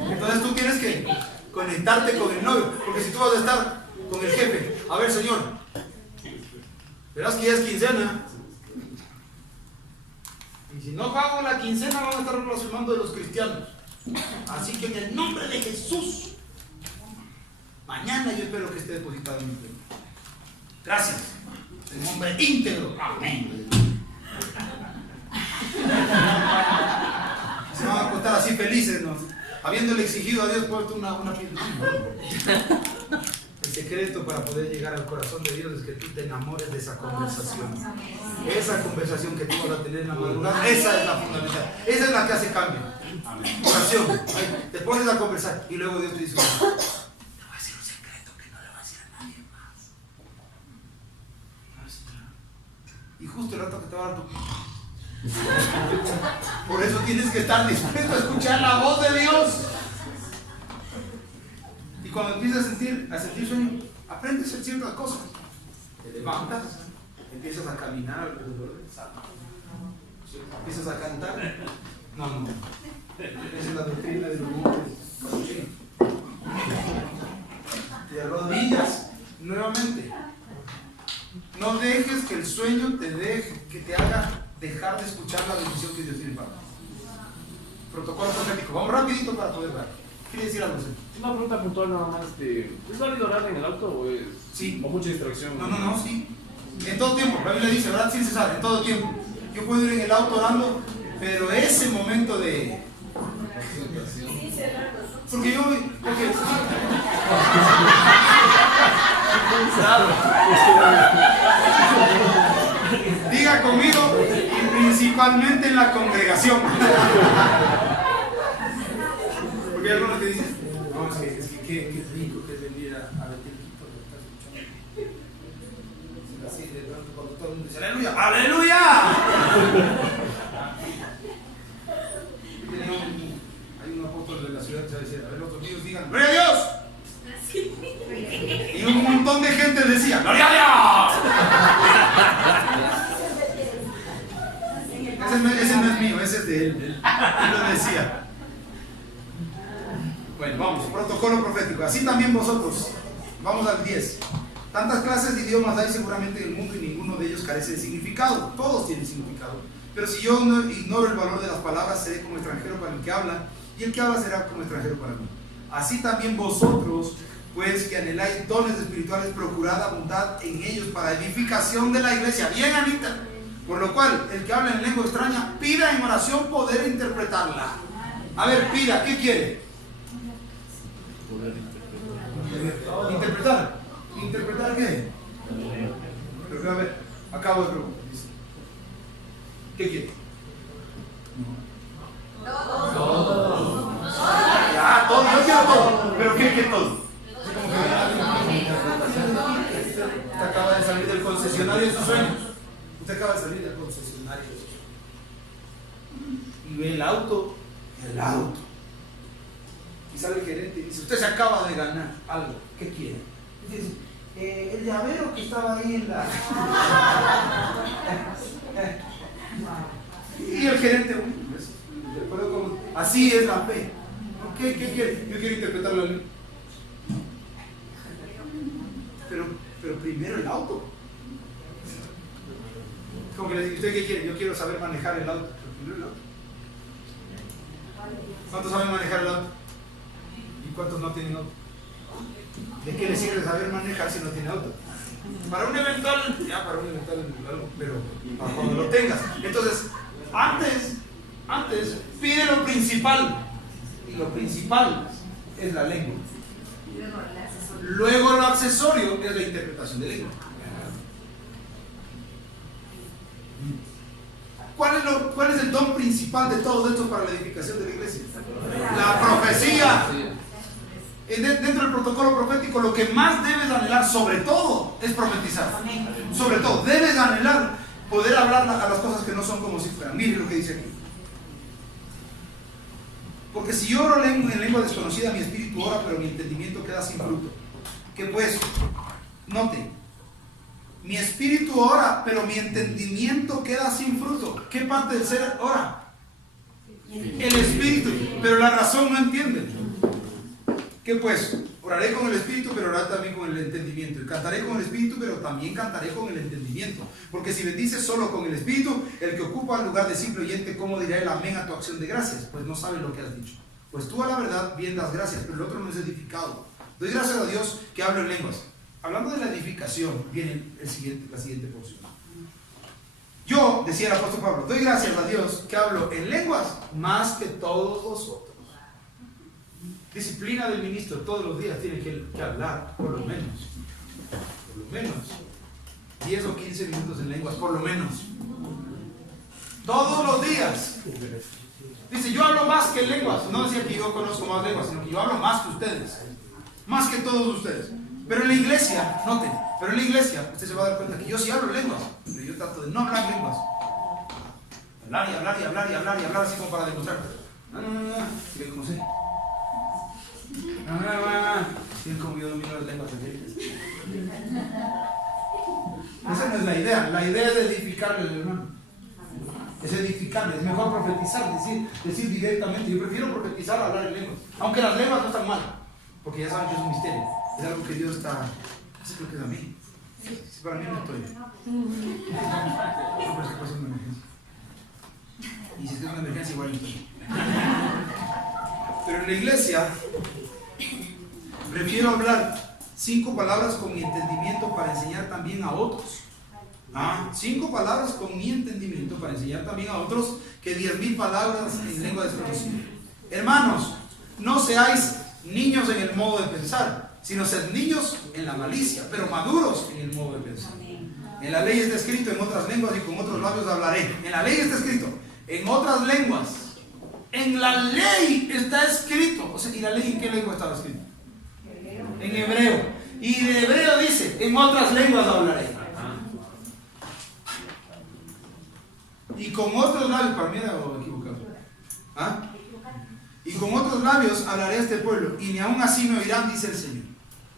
Entonces tú tienes que conectarte con el novio. Porque si tú vas a estar con el jefe, a ver, señor, verás que ya es quincena. Y si no pago la quincena, van a estar blasfemando de los cristianos. Así que en el nombre de Jesús, mañana yo espero que esté depositado en mi cuenta. Gracias. En nombre íntegro. Amén. Se van a acostar así felices, ¿no? Habiéndole exigido a Dios puesto una piedra. El secreto para poder llegar al corazón de Dios es que tú te enamores de esa conversación. Esa conversación que tú vas a tener en la madrugada, esa es la fundamental. Esa es la que hace cambio. Oración. Te pones a conversar y luego Dios te dice, te voy a decir un secreto que no le va a decir a nadie más. Y justo el rato que te va a dar tu... Por eso tienes que estar dispuesto a escuchar la voz de Dios. Y cuando empiezas a sentir sueño, aprendes a hacer ciertas cosas. Te levantas, empiezas a caminar alrededor del salón. Empiezas a cantar. No. Esa es la doctrina de los monjes capuchinos. Te arrodillas nuevamente. No dejes que el sueño que te haga dejar de escuchar la bendición que Dios tiene para ti. Protocolo profético. Vamos rapidito para poder ver. Quería decir algo, ¿sí? Una pregunta puntual nada más. ¿Es válido orar en el auto o es Sí. o mucha distracción? No, sí. En todo tiempo, la Biblia dice, ¿verdad? Sin cesar, en todo tiempo. Yo puedo ir en el auto orando, pero ese momento de... Porque yo... Porque... Diga conmigo, y principalmente en la congregación. Porque hay algunos que dicen, no, es que qué rico que es venir a ver qué equipo lo está escuchando. Así de pronto cuando todo el mundo dice, ¡aleluya! ¡Aleluya! Hay un apóstol de la ciudad que se va a decir, a ver, los amigos digan, ¡Gloria a Dios! Y un montón de gente decía, ¡Gloria a Dios! Ese no es mío, ese es de él. Él lo decía. Bueno, vamos, protocolo profético. Así también vosotros. Vamos al 10. Tantas clases de idiomas hay seguramente en el mundo y ninguno de ellos carece de significado. Todos tienen significado. Pero si yo ignoro el valor de las palabras, seré como extranjero para el que habla, y el que habla será como extranjero para mí. Así también vosotros, pues que anheláis dones espirituales, procurad abundar en ellos para edificación de la iglesia. Bien, Anita. Por lo cual, el que habla en lengua extraña, pida en oración poder interpretarla. A ver, pida, ¿qué quiere? Interpretar. ¿Interpretar qué? Pero a ver, acabo de preguntar. ¿Qué quiere? Todo. Ah, todo, yo quiero todo. ¿Pero qué todo? Usted acaba de salir del concesionario de sus sueños. Usted acaba de salir del concesionario de sus sueños. Y ve el auto. Y sale el gerente y dice, usted se acaba de ganar algo. ¿Qué quiere? Y dice, el llavero que estaba ahí en la... Y el gerente, así es la fe. ¿Qué quiere? Yo quiero interpretarlo a mí. Pero primero el auto. Como que le digo, ¿usted qué quiere? Yo quiero saber manejar el auto. Pero primero el auto. ¿Cuántos saben manejar el auto? ¿Y cuántos no tienen auto? ¿De qué le sirve saber manejar si no tiene auto? Para un eventual, algo, pero para cuando lo tengas. Entonces, antes pide lo principal. Y lo principal es la lengua. Luego lo accesorio es la interpretación de lengua. ¿Cuál es el don principal de todos estos para la edificación de la iglesia? La profecía. Dentro del protocolo profético, lo que más debes anhelar, sobre todo, es profetizar. Sobre todo, debes anhelar poder hablar a las cosas que no son como si fueran. Mire lo que dice aquí. Porque si yo oro en lengua desconocida, mi espíritu ora, pero mi entendimiento queda sin fruto. ¿Qué pues? Note, mi espíritu ora, pero mi entendimiento queda sin fruto. ¿Qué parte del ser ora? El espíritu, pero la razón no entiende. ¿Qué pues? Oraré con el espíritu, pero oraré también con el entendimiento. Y cantaré con el espíritu, pero también cantaré con el entendimiento. Porque si bendices solo con el espíritu, el que ocupa el lugar de simple oyente, ¿cómo dirá el amén a tu acción de gracias? Pues no sabe lo que has dicho. Pues tú a la verdad bien das gracias, pero el otro no es edificado. Doy gracias a Dios que hablo en lenguas. Hablando de la edificación, viene la siguiente porción. Yo, decía el apóstol Pablo, doy gracias a Dios que hablo en lenguas más que todos vosotros. Disciplina del ministro, todos los días tiene que hablar, por lo menos 10 o 15 minutos en lenguas, por lo menos. Todos los días. Dice, yo hablo más que lenguas. No decía que yo conozco más lenguas, sino que yo hablo más que ustedes. Más que todos ustedes. Pero en la iglesia, noten, pero en la iglesia, usted se va a dar cuenta que yo sí hablo lenguas, pero yo trato de no hablar lenguas. Hablar así como para demostrar. No. ¿Cómo sé? ¿Quién como yo domino las lenguas angélicas? Esa no es la idea. La idea es edificarle al hermano. Es edificarle. Es mejor profetizar, decir directamente. Yo prefiero profetizar a hablar en lenguas. Aunque las lenguas no están mal. Porque ya saben que es un misterio. Es algo que Dios está... Eso creo que es a mí. Si para mí no estoy. No, pero es una emergencia. Y si es una emergencia, igual no estoy. Pero en la iglesia prefiero hablar 5 palabras con mi entendimiento para enseñar también a otros. 5 palabras con mi entendimiento para enseñar también a otros que 10,000 palabras en lengua desconocida. Hermanos, no seáis niños en el modo de pensar, sino sed niños en la malicia, pero maduros en el modo de pensar. En la ley está escrito: en otras lenguas y con otros labios hablaré. En la ley está escrito: en otras lenguas. En la ley está escrito. O sea, ¿y la ley en qué lengua estaba escrito? En hebreo. Y de hebreo dice: en otras lenguas hablaré. Y con otros labios, para mí era equivocado. Y con otros labios hablaré a este pueblo, y ni aún así me oirán, dice el Señor.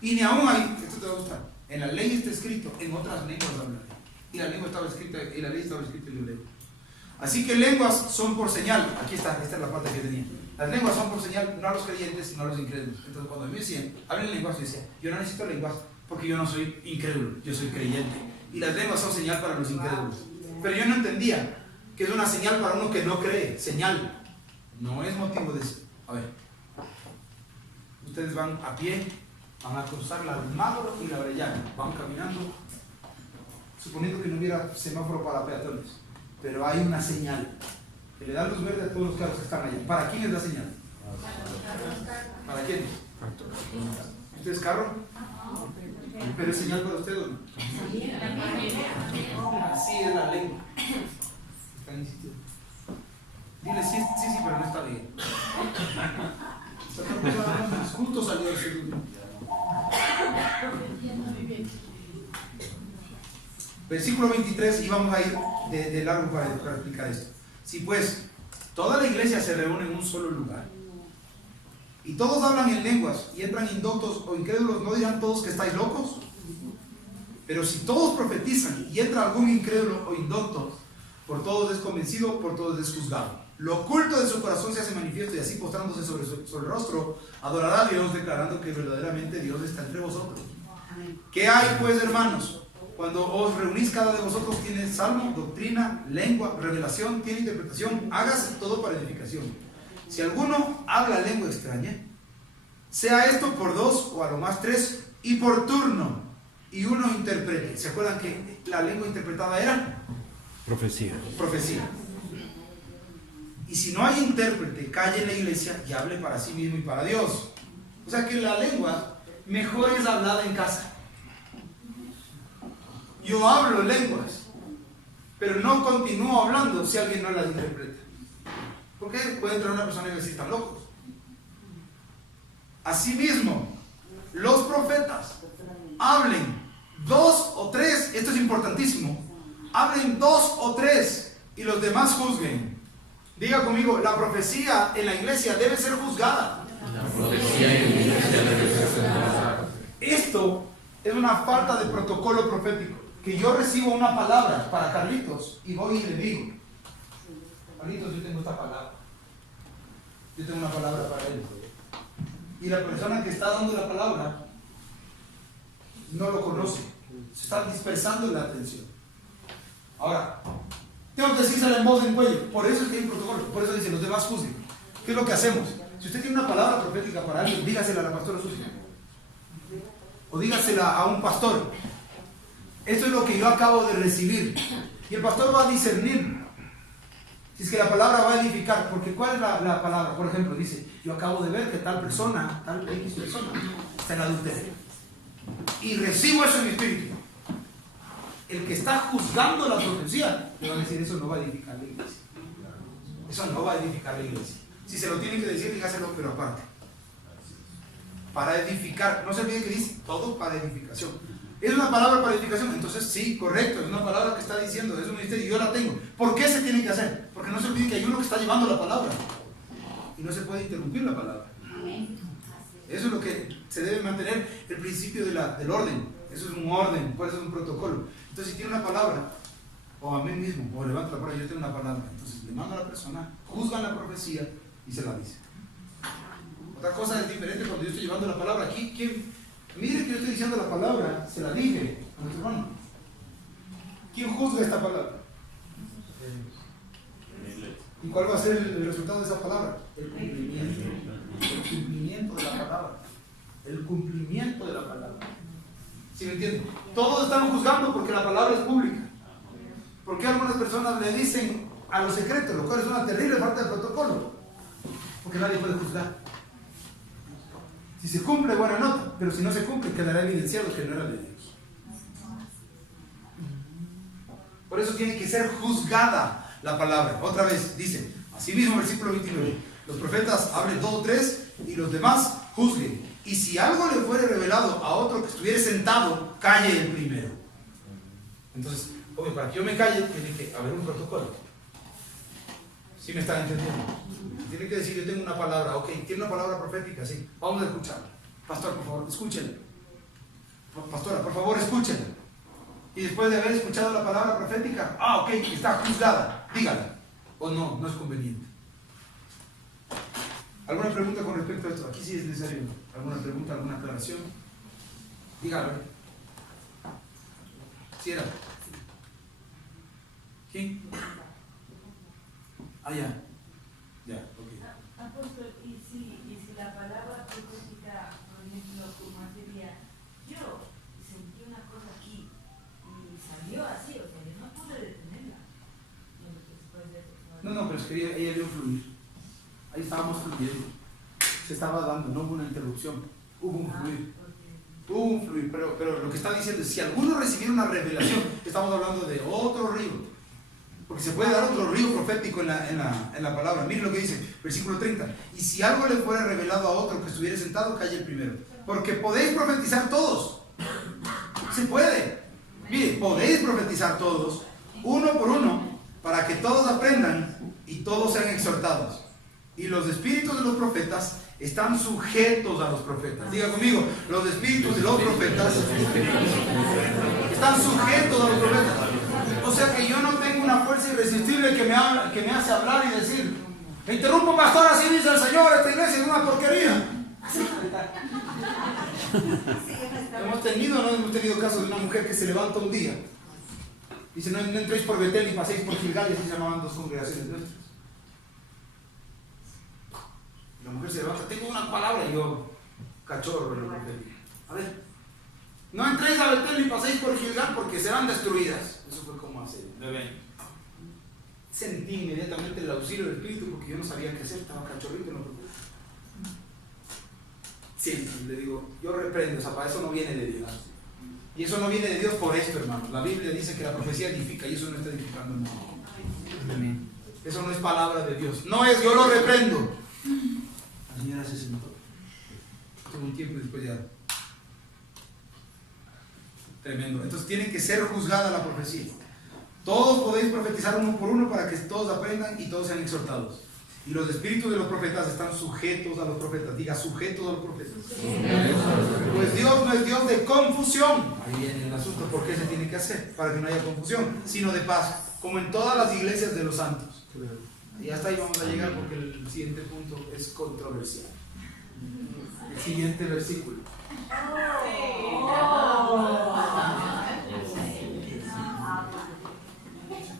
Y ni aún ahí, esto te va a gustar. En la ley está escrito: en otras lenguas hablaré. Y la lengua estaba escrita, y la ley estaba escrita en hebreo. Así que lenguas son por señal. Aquí está, esta es la parte que tenía. Las lenguas son por señal, no a los creyentes, sino a los incrédulos. Entonces, cuando me decían, hablen lenguas, yo decía, yo no necesito lenguas porque yo no soy incrédulo, yo soy creyente. Y las lenguas son señal para los incrédulos. Pero yo no entendía que es una señal para uno que no cree. Señal. No es motivo de eso. A ver. Ustedes van a pie, van a cruzar la Almagro y la Orellana. Van caminando, suponiendo que no hubiera semáforo para peatones. Pero hay una señal que le da luz verde a todos los carros que están allá. ¿Para quién es la señal? ¿Para quién? ¿Usted es carro? ¿Pero es señal para usted o no? Así es la lengua. Están insistiendo. Dile sí, pero no está bien. Justo salió el segundo. Versículo 23, y vamos a ir de largo para explicar esto. Si pues toda la iglesia se reúne en un solo lugar y todos hablan en lenguas y entran indoctos o incrédulos, ¿no dirán todos que estáis locos? Pero si todos profetizan y entra algún incrédulo o indocto, por todos es convencido, por todos es juzgado. Lo oculto de su corazón se hace manifiesto, y así postrándose sobre el rostro, adorará a Dios, declarando que verdaderamente Dios está entre vosotros. ¿Qué hay pues, hermanos? Cuando os reunís, cada de vosotros tiene salmo, doctrina, lengua, revelación, tiene interpretación. Hágase todo para edificación. Si alguno habla lengua extraña, sea esto por 2 o a lo más 3, y por turno, y uno interprete. ¿Se acuerdan que la lengua interpretada era? Profecía. Y si no hay intérprete, calle en la iglesia y hable para sí mismo y para Dios. O sea que la lengua mejor es hablada en casa. Yo hablo lenguas, pero no continúo hablando si alguien no las interpreta. ¿Por qué? Puede entrar una persona y decir, están locos. Asimismo, los profetas hablen 2 o 3, esto es importantísimo, hablen 2 o 3 y los demás juzguen. Diga conmigo, la profecía en la iglesia debe ser juzgada. La profecía en la iglesia debe ser juzgada. Esto es una falta de protocolo profético. Que yo recibo una palabra para Carlitos y voy y le digo, Carlitos, yo tengo esta palabra. Yo tengo una palabra para él. Y la persona que está dando la palabra no lo conoce. Se está dispersando la atención. Ahora, tengo que decírselo en voz en cuello. Por eso es que hay un protocolo. Por eso dice, los demás juzguen. ¿Qué es lo que hacemos? Si usted tiene una palabra profética para alguien, dígasela a la pastora Susi. O dígasela a un pastor. Esto es lo que yo acabo de recibir. Y el pastor va a discernir si es que la palabra va a edificar. Porque ¿cuál es la palabra? Por ejemplo, dice, yo acabo de ver que tal persona, tal X persona, está en adulterio. Y recibo eso en mi espíritu. El que está juzgando la profecía le va a decir, eso no va a edificar la iglesia. Eso no va a edificar la iglesia. Si se lo tiene que decir, dígaselo, pero aparte. Para edificar. No se olvide que dice, todo para edificación. ¿Es una palabra para edificación? Entonces sí, correcto, es una palabra que está diciendo, es un ministerio, yo la tengo. ¿Por qué se tiene que hacer? Porque no se olvide que hay uno que está llevando la palabra y no se puede interrumpir la palabra. Eso es lo que se debe mantener, el principio del orden. Eso es un orden, por eso es un protocolo. Entonces si tiene una palabra, o a mí mismo, o levanta la palabra, yo tengo una palabra, entonces le mando a la persona, juzgan la profecía y se la dice. Otra cosa es diferente cuando yo estoy llevando la palabra. Aquí, mire que yo estoy diciendo la palabra, se la dije a nuestro hermano. ¿Quién juzga esta palabra? ¿Y cuál va a ser el resultado de esa palabra? El cumplimiento. cumplimiento de la palabra. El cumplimiento de la palabra. ¿Sí me entienden? Todos están juzgando porque la palabra es pública. Porque algunas personas le dicen a los secretos, lo cual es una terrible falta de protocolo. Porque nadie puede juzgar. Si se cumple, buena nota, pero si no se cumple, quedará evidenciado que no era de Dios. Por eso tiene que ser juzgada la palabra. Otra vez dice, así mismo versículo 29, los profetas hablen 2 o 3 y los demás juzguen. Y si algo le fuere revelado a otro que estuviera sentado, calle el primero. Entonces, obvio, para que yo me calle, tiene que haber un protocolo. ¿Sí me están entendiendo? Tiene que decir, yo tengo una palabra, ok, tiene una palabra profética, sí, vamos a escucharla. Pastor, por favor, escúchenla. Pastora, por favor, escúchenla. Y después de haber escuchado la palabra profética, ok, está juzgada, dígala. O no, no es conveniente. ¿Alguna pregunta con respecto a esto? Aquí sí es necesario. ¿Alguna pregunta, alguna aclaración? Dígalo. ¿Sí era? ¿Quién? Ya. Ya, ok. Apóstol, y si la palabra profética, por ejemplo, como sería, yo sentí una cosa aquí y salió así, o sea, yo no pude detenerla. Después de eso, No, pero es que ella vio fluir. Ahí estábamos fluyendo. Se estaba dando, no hubo una interrupción. Hubo un fluir. Hubo un fluir, pero lo que está diciendo es, si alguno recibiera una revelación, estamos hablando de otro río. Porque se puede dar otro río profético en la palabra. Miren lo que dice, versículo 30. Y si algo le fuera revelado a otro que estuviera sentado, calle el primero. Porque podéis profetizar todos. Se puede. Miren, podéis profetizar todos, uno por uno, para que todos aprendan y todos sean exhortados. Y los espíritus de los profetas están sujetos a los profetas. Diga conmigo, los espíritus de los profetas están sujetos a los profetas. O sea que yo no tengo una fuerza irresistible que me hace hablar y decir, interrumpo, pastor, así dice el Señor, esta iglesia es una porquería. Hemos tenido casos de una mujer que se levanta un día. Dice, no entréis por Betel ni paséis por Gilgal, y así se llamaban 2 congregaciones nuestras. La mujer se levanta, tengo una palabra, y yo, cachorro, lo que a ver, no entréis a Betel ni paséis por Gilgal porque serán destruidas. Eso fue como hace 9 años. Sentí inmediatamente el auxilio del Espíritu porque yo no sabía qué hacer, estaba cachorrito, no preocupé. Siempre le digo, yo reprendo, o sea, para eso no viene de Dios. Y eso no viene de Dios por esto, hermanos. La Biblia dice que la profecía edifica y eso no está edificando nada. Eso no es palabra de Dios. No es, yo lo reprendo. La señora se sentó. Tuvo un tiempo y después ya. Tremendo. Entonces tiene que ser juzgada la profecía. Todos podéis profetizar uno por uno para que todos aprendan y todos sean exhortados. Y los espíritus de los profetas están sujetos a los profetas. Diga, sujetos a los profetas. Pues Dios no es Dios de confusión. Ahí viene el asunto. ¿Por qué se tiene que hacer? Para que no haya confusión, sino de paz. Como en todas las iglesias de los santos. Y hasta ahí vamos a llegar porque el siguiente punto es controversial. El siguiente versículo.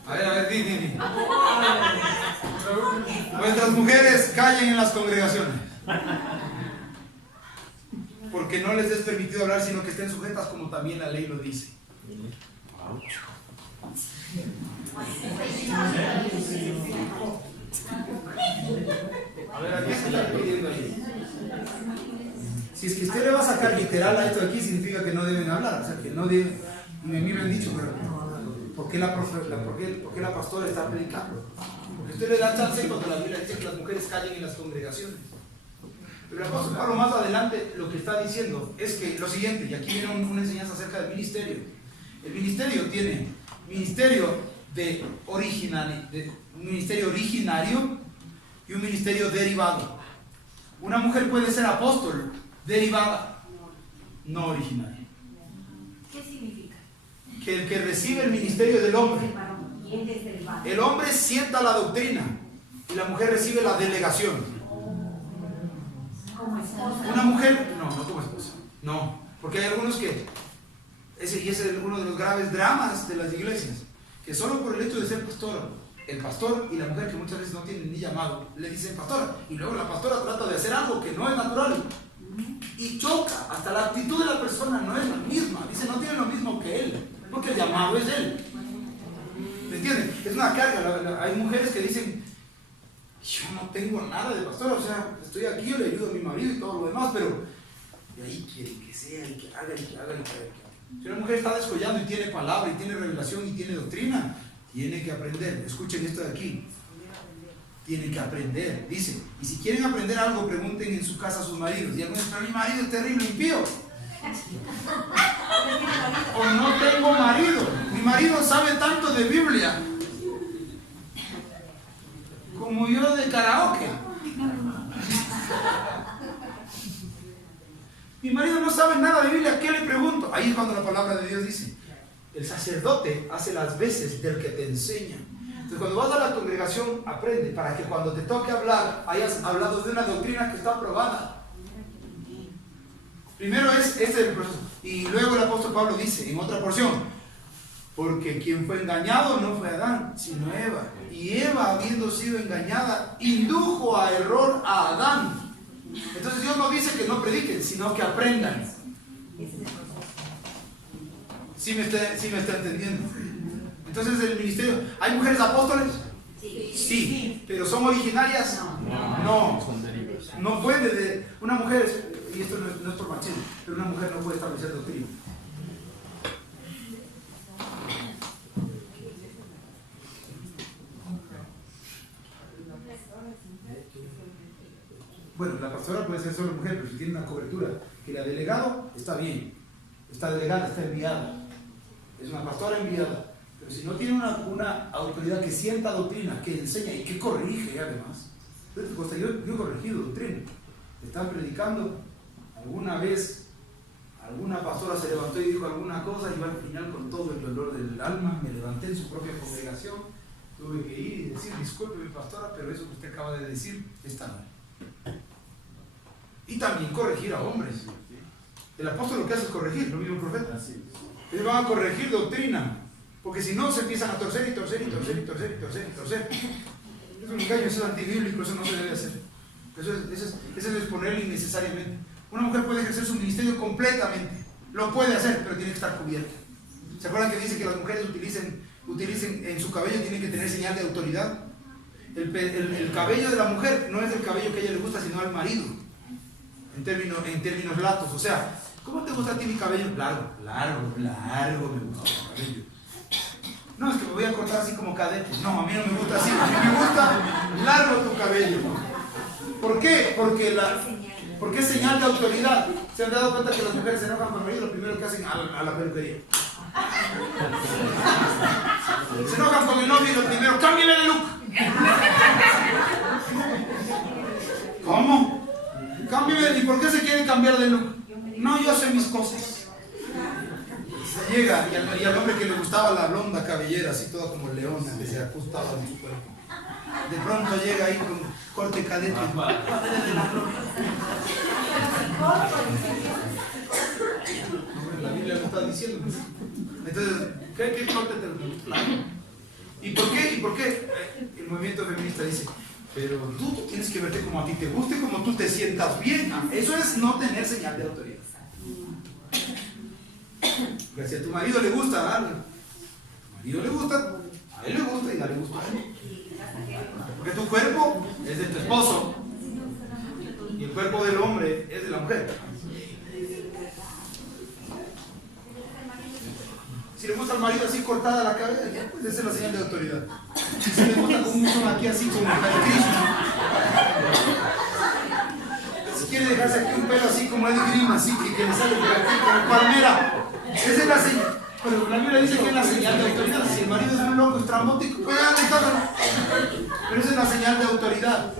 A ver, di. Vuestras mujeres callen en las congregaciones, porque no les es permitido hablar, sino que estén sujetas como también la ley lo dice. A ver, ¿a qué se está pidiendo ahí? Si es que usted le va a sacar literal a esto de aquí, significa que no deben hablar. O sea, que no deben. A mí me han dicho, pero ¿por qué la pastora está predicando? Porque usted le da chance cuando la Biblia dice que las mujeres callen en las congregaciones. Pero el apóstol Pablo más adelante lo que está diciendo es que lo siguiente, y aquí viene una enseñanza acerca del ministerio. El ministerio tiene un ministerio originario y un ministerio derivado. Una mujer puede ser apóstol derivada, no originaria. ¿Qué significa? Que el que recibe el ministerio del hombre, Y él es derivado. el hombre sienta la doctrina y la mujer recibe la delegación. Como esposa. Una mujer, no como esposa, no, porque hay algunos que, ese es uno de los graves dramas de las iglesias, que solo por el hecho de ser pastora, el pastor y la mujer, que muchas veces no tienen ni llamado, le dicen pastora, y luego la pastora trata de hacer algo que no es natural y choca. Hasta la actitud de la persona no es la misma. Dice, no tiene lo mismo que él, porque el llamado es él. ¿Me entienden? Es una carga. Hay mujeres que dicen, yo no tengo nada de pastora, o sea, estoy aquí, yo le ayudo a mi marido y todo lo demás, pero de ahí quieren que sea, y que haga, y que haga, y que haga. Si una mujer está descollando y tiene palabra, y tiene revelación, y tiene doctrina, tiene que aprender. Escuchen esto de aquí. Tienen que aprender. Dice, y si quieren aprender algo, pregunten en su casa a sus maridos. Y algunos dicen, mi marido es terrible, impío. O no tengo marido. Mi marido sabe tanto de Biblia como yo de karaoke. Mi marido no sabe nada de Biblia, ¿qué le pregunto? Ahí es cuando la palabra de Dios dice, el sacerdote hace las veces del que te enseña. Entonces cuando vas a la congregación, aprende para que cuando te toque hablar, hayas hablado de una doctrina que está aprobada. Primero es el proceso. Y luego el apóstol Pablo dice en otra porción, porque quien fue engañado no fue Adán, sino Eva. Y Eva, habiendo sido engañada, indujo a error a Adán. Entonces Dios no dice que no prediquen, sino que aprendan. ¿Sí me está entendiendo? Entonces el ministerio, ¿hay mujeres apóstoles? Sí. ¿Pero son originarias? No puede. Una mujer, y esto no es por machismo, pero una mujer no puede establecer doctrina. Bueno, la pastora puede ser solo mujer, pero si tiene una cobertura que la delegado, está bien. Está delegada, está enviada. Es una pastora enviada. Pero si no tiene una autoridad que sienta doctrina, que enseña y que corrige además. Yo he corregido doctrina. Están predicando. Alguna vez, alguna pastora se levantó y dijo alguna cosa y yo al final con todo el dolor del alma me levanté en su propia congregación. Tuve que ir y decir, disculpe mi pastora, pero eso que usted acaba de decir está mal. Y también corregir a hombres. El apóstol lo que hace es corregir, lo mismo el profeta. Ellos van a corregir doctrina, porque si no se empiezan a torcer y torcer y torcer y torcer y torcer y torcer. Es un engaño, eso es antibíblico, eso no se debe hacer. Eso es exponerle innecesariamente. Una mujer puede ejercer su ministerio completamente, lo puede hacer, pero tiene que estar cubierta. ¿Se acuerdan que dice que las mujeres utilicen en su cabello, tienen que tener señal de autoridad? El cabello de la mujer no es el cabello que a ella le gusta, sino al marido. En términos latos, o sea, ¿cómo te gusta a ti mi cabello? Largo me gusta el cabello. No, es que me voy a cortar así como cadete. No, a mí no me gusta así, a mí me gusta largo tu cabello. ¿Por qué? Porque es señal de autoridad. ¿Se han dado cuenta que las mujeres se enojan con el marido? Lo primero que hacen a la peluquería. Se enojan con el novio y lo primero, ¡cámbiale de look! ¿Cómo? Cámbiame, ¿y por qué se quieren cambiar de look? No, yo sé mis cosas. Se llega y al hombre que le gustaba la blonda cabellera, así toda como leona, que se ajustaba en su cuerpo. De pronto llega ahí con corte cadete. La Biblia lo está diciendo. Entonces, ¿qué corte te lo? ¿Y por qué? El movimiento feminista dice, pero tú tienes que verte como a ti te guste, como tú te sientas bien. Eso es no tener señal de autoridad. Porque si a tu marido le gusta algo, a marido le gusta, a él le gusta y a él le gusta a él. Porque tu cuerpo es de tu esposo y el cuerpo del hombre es de la mujer. Si le gusta al marido así cortada la cabeza, pues esa es la señal de autoridad. Si le gusta con un muchón aquí así como el Cristo, si quiere dejarse aquí un pelo así como Eddie Green, así que le sale por aquí como palmera, esa es la señal. Pero la Biblia dice que es la señal de autoridad. Si el marido es un loco estrambótico, pues ya pero esa es la señal de autoridad.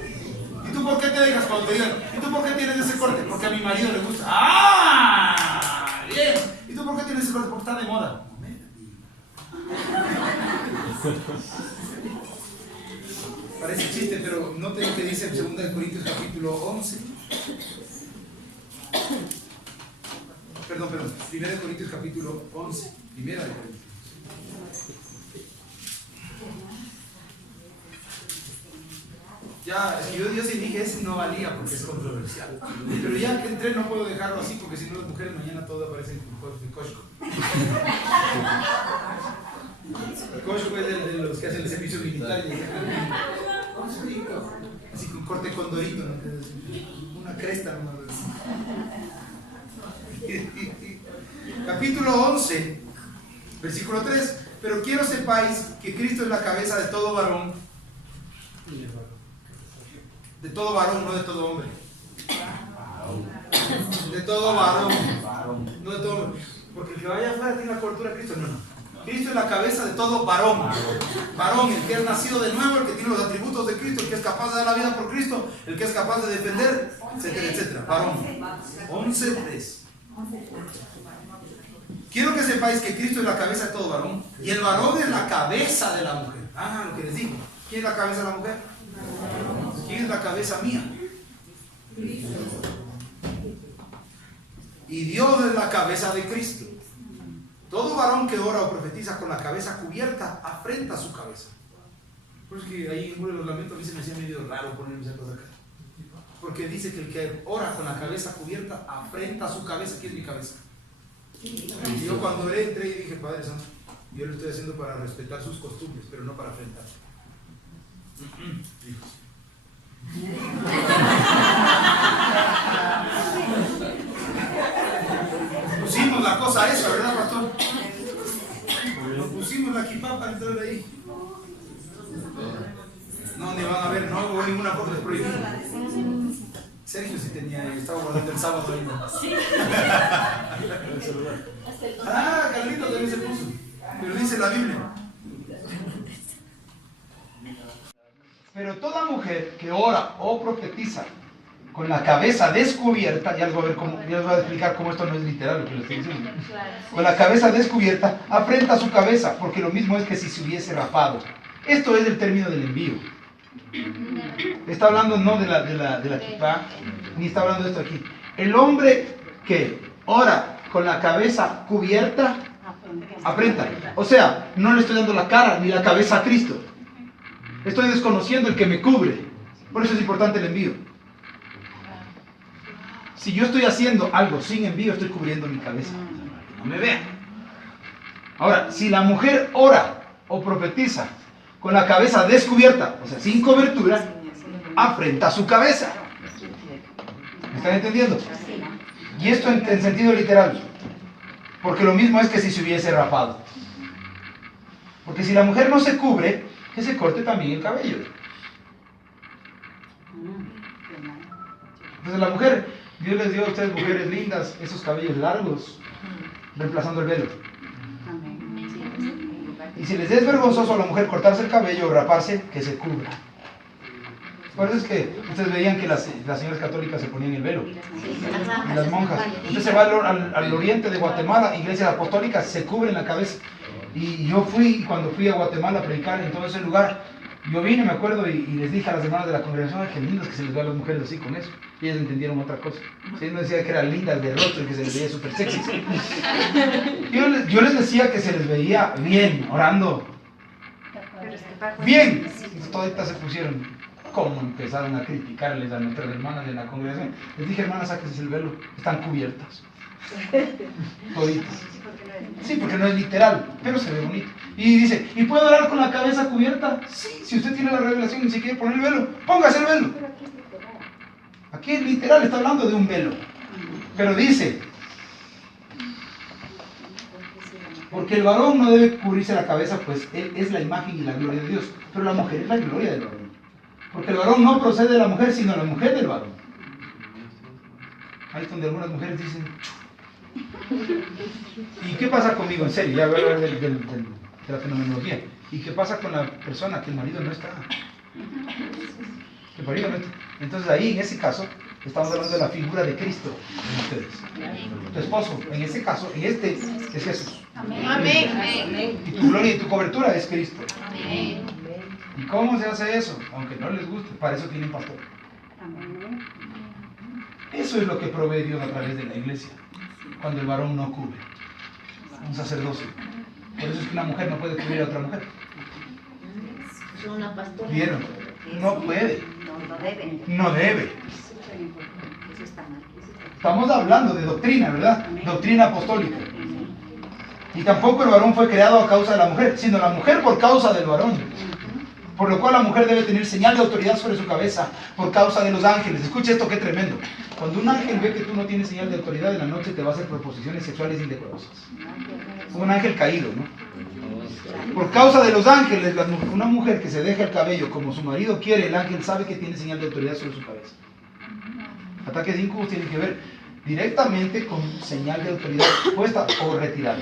¿Y tú por qué te dejas cuando te digan? ¿Y tú por qué tienes ese corte? Porque a mi marido le gusta. ¡Ah! Bien. ¿Y tú por qué tienes ese corte? Porque está de moda. Parece chiste, pero noten que dice en 2 Corintios capítulo 11. Perdón, 1 Corintios capítulo 11. 1 Corintios. Ya, es que yo sí dije, ese no valía porque es controversial. Pero ya que entré no puedo dejarlo así porque si no las mujeres mañana todas aparecen con Costco. Costco es de los que hacen el servicio militar y así con corte condorito, ¿no? Una cresta nomás. Capítulo 11, versículo 3. Pero quiero sepáis que Cristo es la cabeza de todo varón. De todo varón, no de todo hombre. De todo varón. No de todo hombre. Porque el que vaya afuera tiene la cobertura de Cristo. No, no. Cristo es la cabeza de todo varón. Varón, el que es nacido de nuevo, el que tiene los atributos de Cristo, el que es capaz de dar la vida por Cristo, el que es capaz de defender, etcétera, etcétera. Varón. 11:3. Quiero que sepáis que Cristo es la cabeza de todo varón. Y el varón es la cabeza de la mujer. Ah, lo que les digo. ¿Quién es la cabeza de la mujer? ¿Quién es la cabeza mía? Y Dios es la cabeza de Cristo. Todo varón que ora o profetiza con la cabeza cubierta afrenta su cabeza. Por eso que ahí en uno de los lamentos a mí se me hacía medio raro ponerme esa cosa acá. Porque dice que el que ora con la cabeza cubierta afrenta su cabeza. ¿Quién es mi cabeza? Y yo cuando oré entré y dije, Padre Santo, yo lo estoy haciendo para respetar sus costumbres, pero no para afrentar. Pusimos la cosa esa, ¿verdad, pastor? Nos pusimos la equipa para entrar ahí. No, ni van a ver, no hubo ninguna cosa prohibida. Sergio sí tenía, estaba guardando el sábado ahí. Sí. Ah, Carlito también se puso. Pero dice la Biblia. Pero toda mujer que ora o profetiza con la cabeza descubierta, ya les voy a explicar cómo esto no es literal lo que les estoy diciendo. Con la cabeza descubierta, afrenta su cabeza, porque lo mismo es que si se hubiese rapado. Esto es el término del envío. Está hablando no de la kipá, ni está hablando de esto aquí. El hombre que ora con la cabeza cubierta, afrenta. O sea, no le estoy dando la cara ni la cabeza a Cristo. Estoy desconociendo el que me cubre. Por eso es importante el envío. Si yo estoy haciendo algo sin envío, estoy cubriendo mi cabeza. No me vean. Ahora, si la mujer ora o profetiza con la cabeza descubierta, o sea, sin cobertura, afrenta su cabeza. ¿Me están entendiendo? Y esto en sentido literal. Porque lo mismo es que si se hubiese rapado. Porque si la mujer no se cubre, que se corte también el cabello. Entonces la mujer, Dios les dio a ustedes mujeres lindas, esos cabellos largos, reemplazando el velo. Y si les es vergonzoso a la mujer cortarse el cabello o raparse, que se cubra. Por eso es que ustedes veían que las señoras católicas se ponían el velo. Y las monjas. Usted se va al oriente de Guatemala, iglesias apostólicas se cubren la cabeza. Y yo cuando fui a Guatemala a predicar en todo ese lugar, yo vine, me acuerdo, y les dije a las hermanas de la congregación, ay, qué lindo es que se les ve a las mujeres así con eso. Y ellas entendieron otra cosa. Sí, no decía que eran lindas de rostro y que se les veía súper sexy. Yo les decía que se les veía bien, orando. Bien. Y toditas se pusieron, ¿cómo empezaron a criticarles a nuestras hermanas de la congregación? Les dije, hermanas, sáquense el velo, están cubiertas. Toditas. Sí, porque no es literal, pero se ve bonito. Y dice, ¿y puedo orar con la cabeza cubierta? Sí, si usted tiene la revelación y se quiere poner el velo, póngase el velo. Aquí es literal, está hablando de un velo. Pero dice, porque el varón no debe cubrirse la cabeza, pues él es la imagen y la gloria de Dios. Pero la mujer es la gloria del varón. Porque el varón no procede de la mujer, sino la mujer del varón. Ahí es donde algunas mujeres dicen, ¿y qué pasa conmigo? En serio, ya voy a hablar de la fenomenología. ¿Y qué pasa con la persona que el marido no está? El marido no está. Entonces ahí, en ese caso, estamos hablando de la figura de Cristo en ustedes. Tu esposo, en ese caso, es Jesús. Amén. Y tu gloria y tu cobertura es Cristo. Amén. ¿Y cómo se hace eso? Aunque no les guste, para eso tienen pastor. Eso es lo que provee Dios a través de la iglesia, cuando el varón no cubre. Un sacerdocio. Por eso es que una mujer no puede cubrir a otra mujer. ¿Vieron? No puede. No debe. No debe. Eso está mal. Estamos hablando de doctrina, ¿verdad? Doctrina apostólica. Y tampoco el varón fue creado a causa de la mujer, sino la mujer por causa del varón. Por lo cual la mujer debe tener señal de autoridad sobre su cabeza por causa de los ángeles. Escucha esto, qué tremendo. Cuando un ángel ve que tú no tienes señal de autoridad en la noche, te va a hacer proposiciones sexuales indecorosas. Un ángel caído, ¿no? Por causa de los ángeles, una mujer que se deja el cabello como su marido quiere, el ángel sabe que tiene señal de autoridad sobre su cabeza. Ataques de incubos tienen que ver directamente con señal de autoridad puesta o retirada.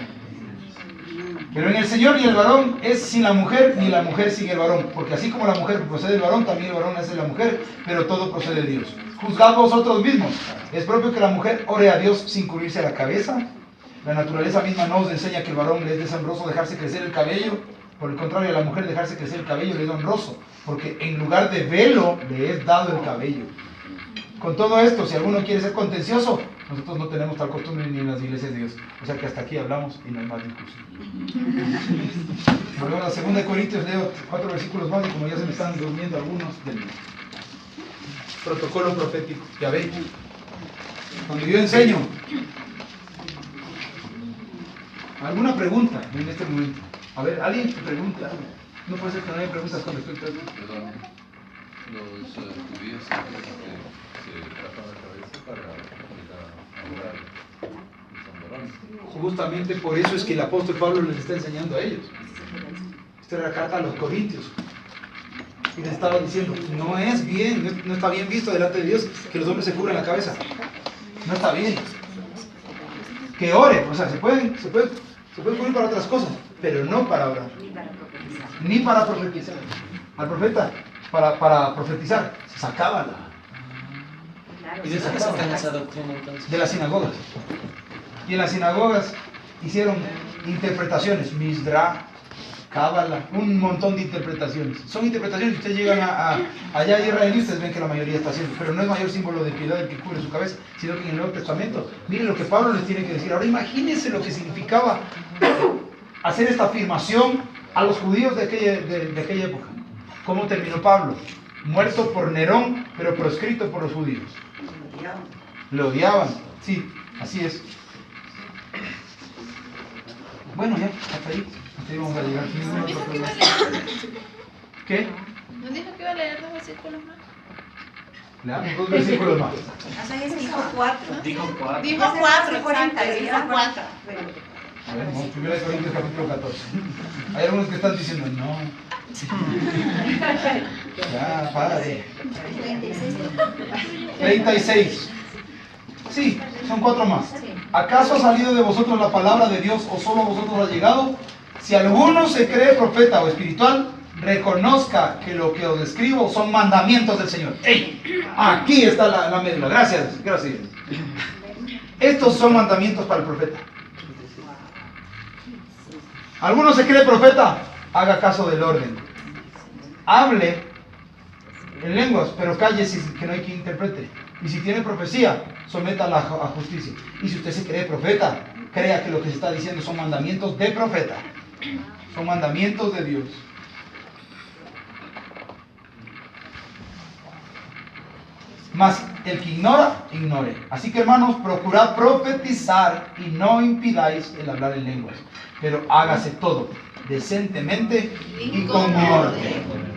Pero en el Señor ni el varón es sin la mujer, ni la mujer sin el varón. Porque así como la mujer procede del varón, también el varón es de la mujer, pero todo procede de Dios. Juzgad vosotros mismos. ¿Es propio que la mujer ore a Dios sin cubrirse la cabeza? La naturaleza misma no os enseña que el varón le es deshonroso dejarse crecer el cabello. Por el contrario, a la mujer dejarse crecer el cabello le es honroso, porque en lugar de velo le es dado el cabello. Con todo esto, si alguno quiere ser contencioso, nosotros no tenemos tal costumbre ni en las iglesias de Dios. O sea que hasta aquí hablamos y no hay más discusión. Volvemos a 2 Corintios, leo 4 versículos más y como ya se me están durmiendo algunos del protocolo profético. Ya veis, cuando yo enseño, ¿alguna pregunta en este momento? A ver, ¿alguien te pregunta? No puede ser que no haya preguntas con respecto a esto. Perdón, los judíos siempre se rapan la cabeza para ir a orar. Son varones. Justamente por eso es que el apóstol Pablo les está enseñando a ellos. Esta era la carta a los Corintios. Y les estaba diciendo, no es bien, no está bien visto delante de Dios que los hombres se cubran la cabeza. No está bien. Que oren, o sea, se pueden cubrir para otras cosas, pero no para orar. Ni para profetizar. Al profeta, para profetizar, se sacaba ¿Y de dónde sacan esa doctrina entonces? de las sinagogas. Y en las sinagogas hicieron interpretaciones, Misdra, Cábala, un montón de interpretaciones. Son interpretaciones que ustedes llegan allá a Israel y ustedes ven que la mayoría está haciendo, pero no es mayor símbolo de piedad el que cubre su cabeza, sino que en el Nuevo Testamento, miren lo que Pablo les tiene que decir. Ahora imagínense lo que significaba hacer esta afirmación a los judíos de aquella época. ¿Cómo terminó Pablo? Muerto por Nerón, pero proscrito por los judíos. Lo odiaban, sí, así es. Bueno, ya, hasta ahí vamos a llegar. ¿No dijo que iba a leer? ¿Qué? ¿No dijo que iba a leer 2 versículos más? Leamos 2 versículos más. Dijo 4. Dijo 4. Dijo 4, exacto, dijo 4. A ver, vamos, 1 Corintios capítulo 14. Hay algunos que están diciendo, no. Ya, párate. 36. Sí, son 4 más. ¿Acaso ha salido de vosotros la palabra de Dios o solo a vosotros ha llegado? Si alguno se cree profeta o espiritual, reconozca que lo que os escribo son mandamientos del Señor. ¡Ey! Aquí está la médula. Gracias. Estos son mandamientos para el profeta. ¿Alguno se cree profeta? Haga caso del orden. Hable en lenguas, pero cállese que no hay quien interprete. Y si tiene profecía, sométala a justicia. Y si usted se cree profeta, crea que lo que se está diciendo son mandamientos de profeta. Son mandamientos de Dios. Mas el que ignora, ignore. Así que hermanos, procurad profetizar y no impidáis el hablar en lenguas. Pero hágase todo decentemente y con orden.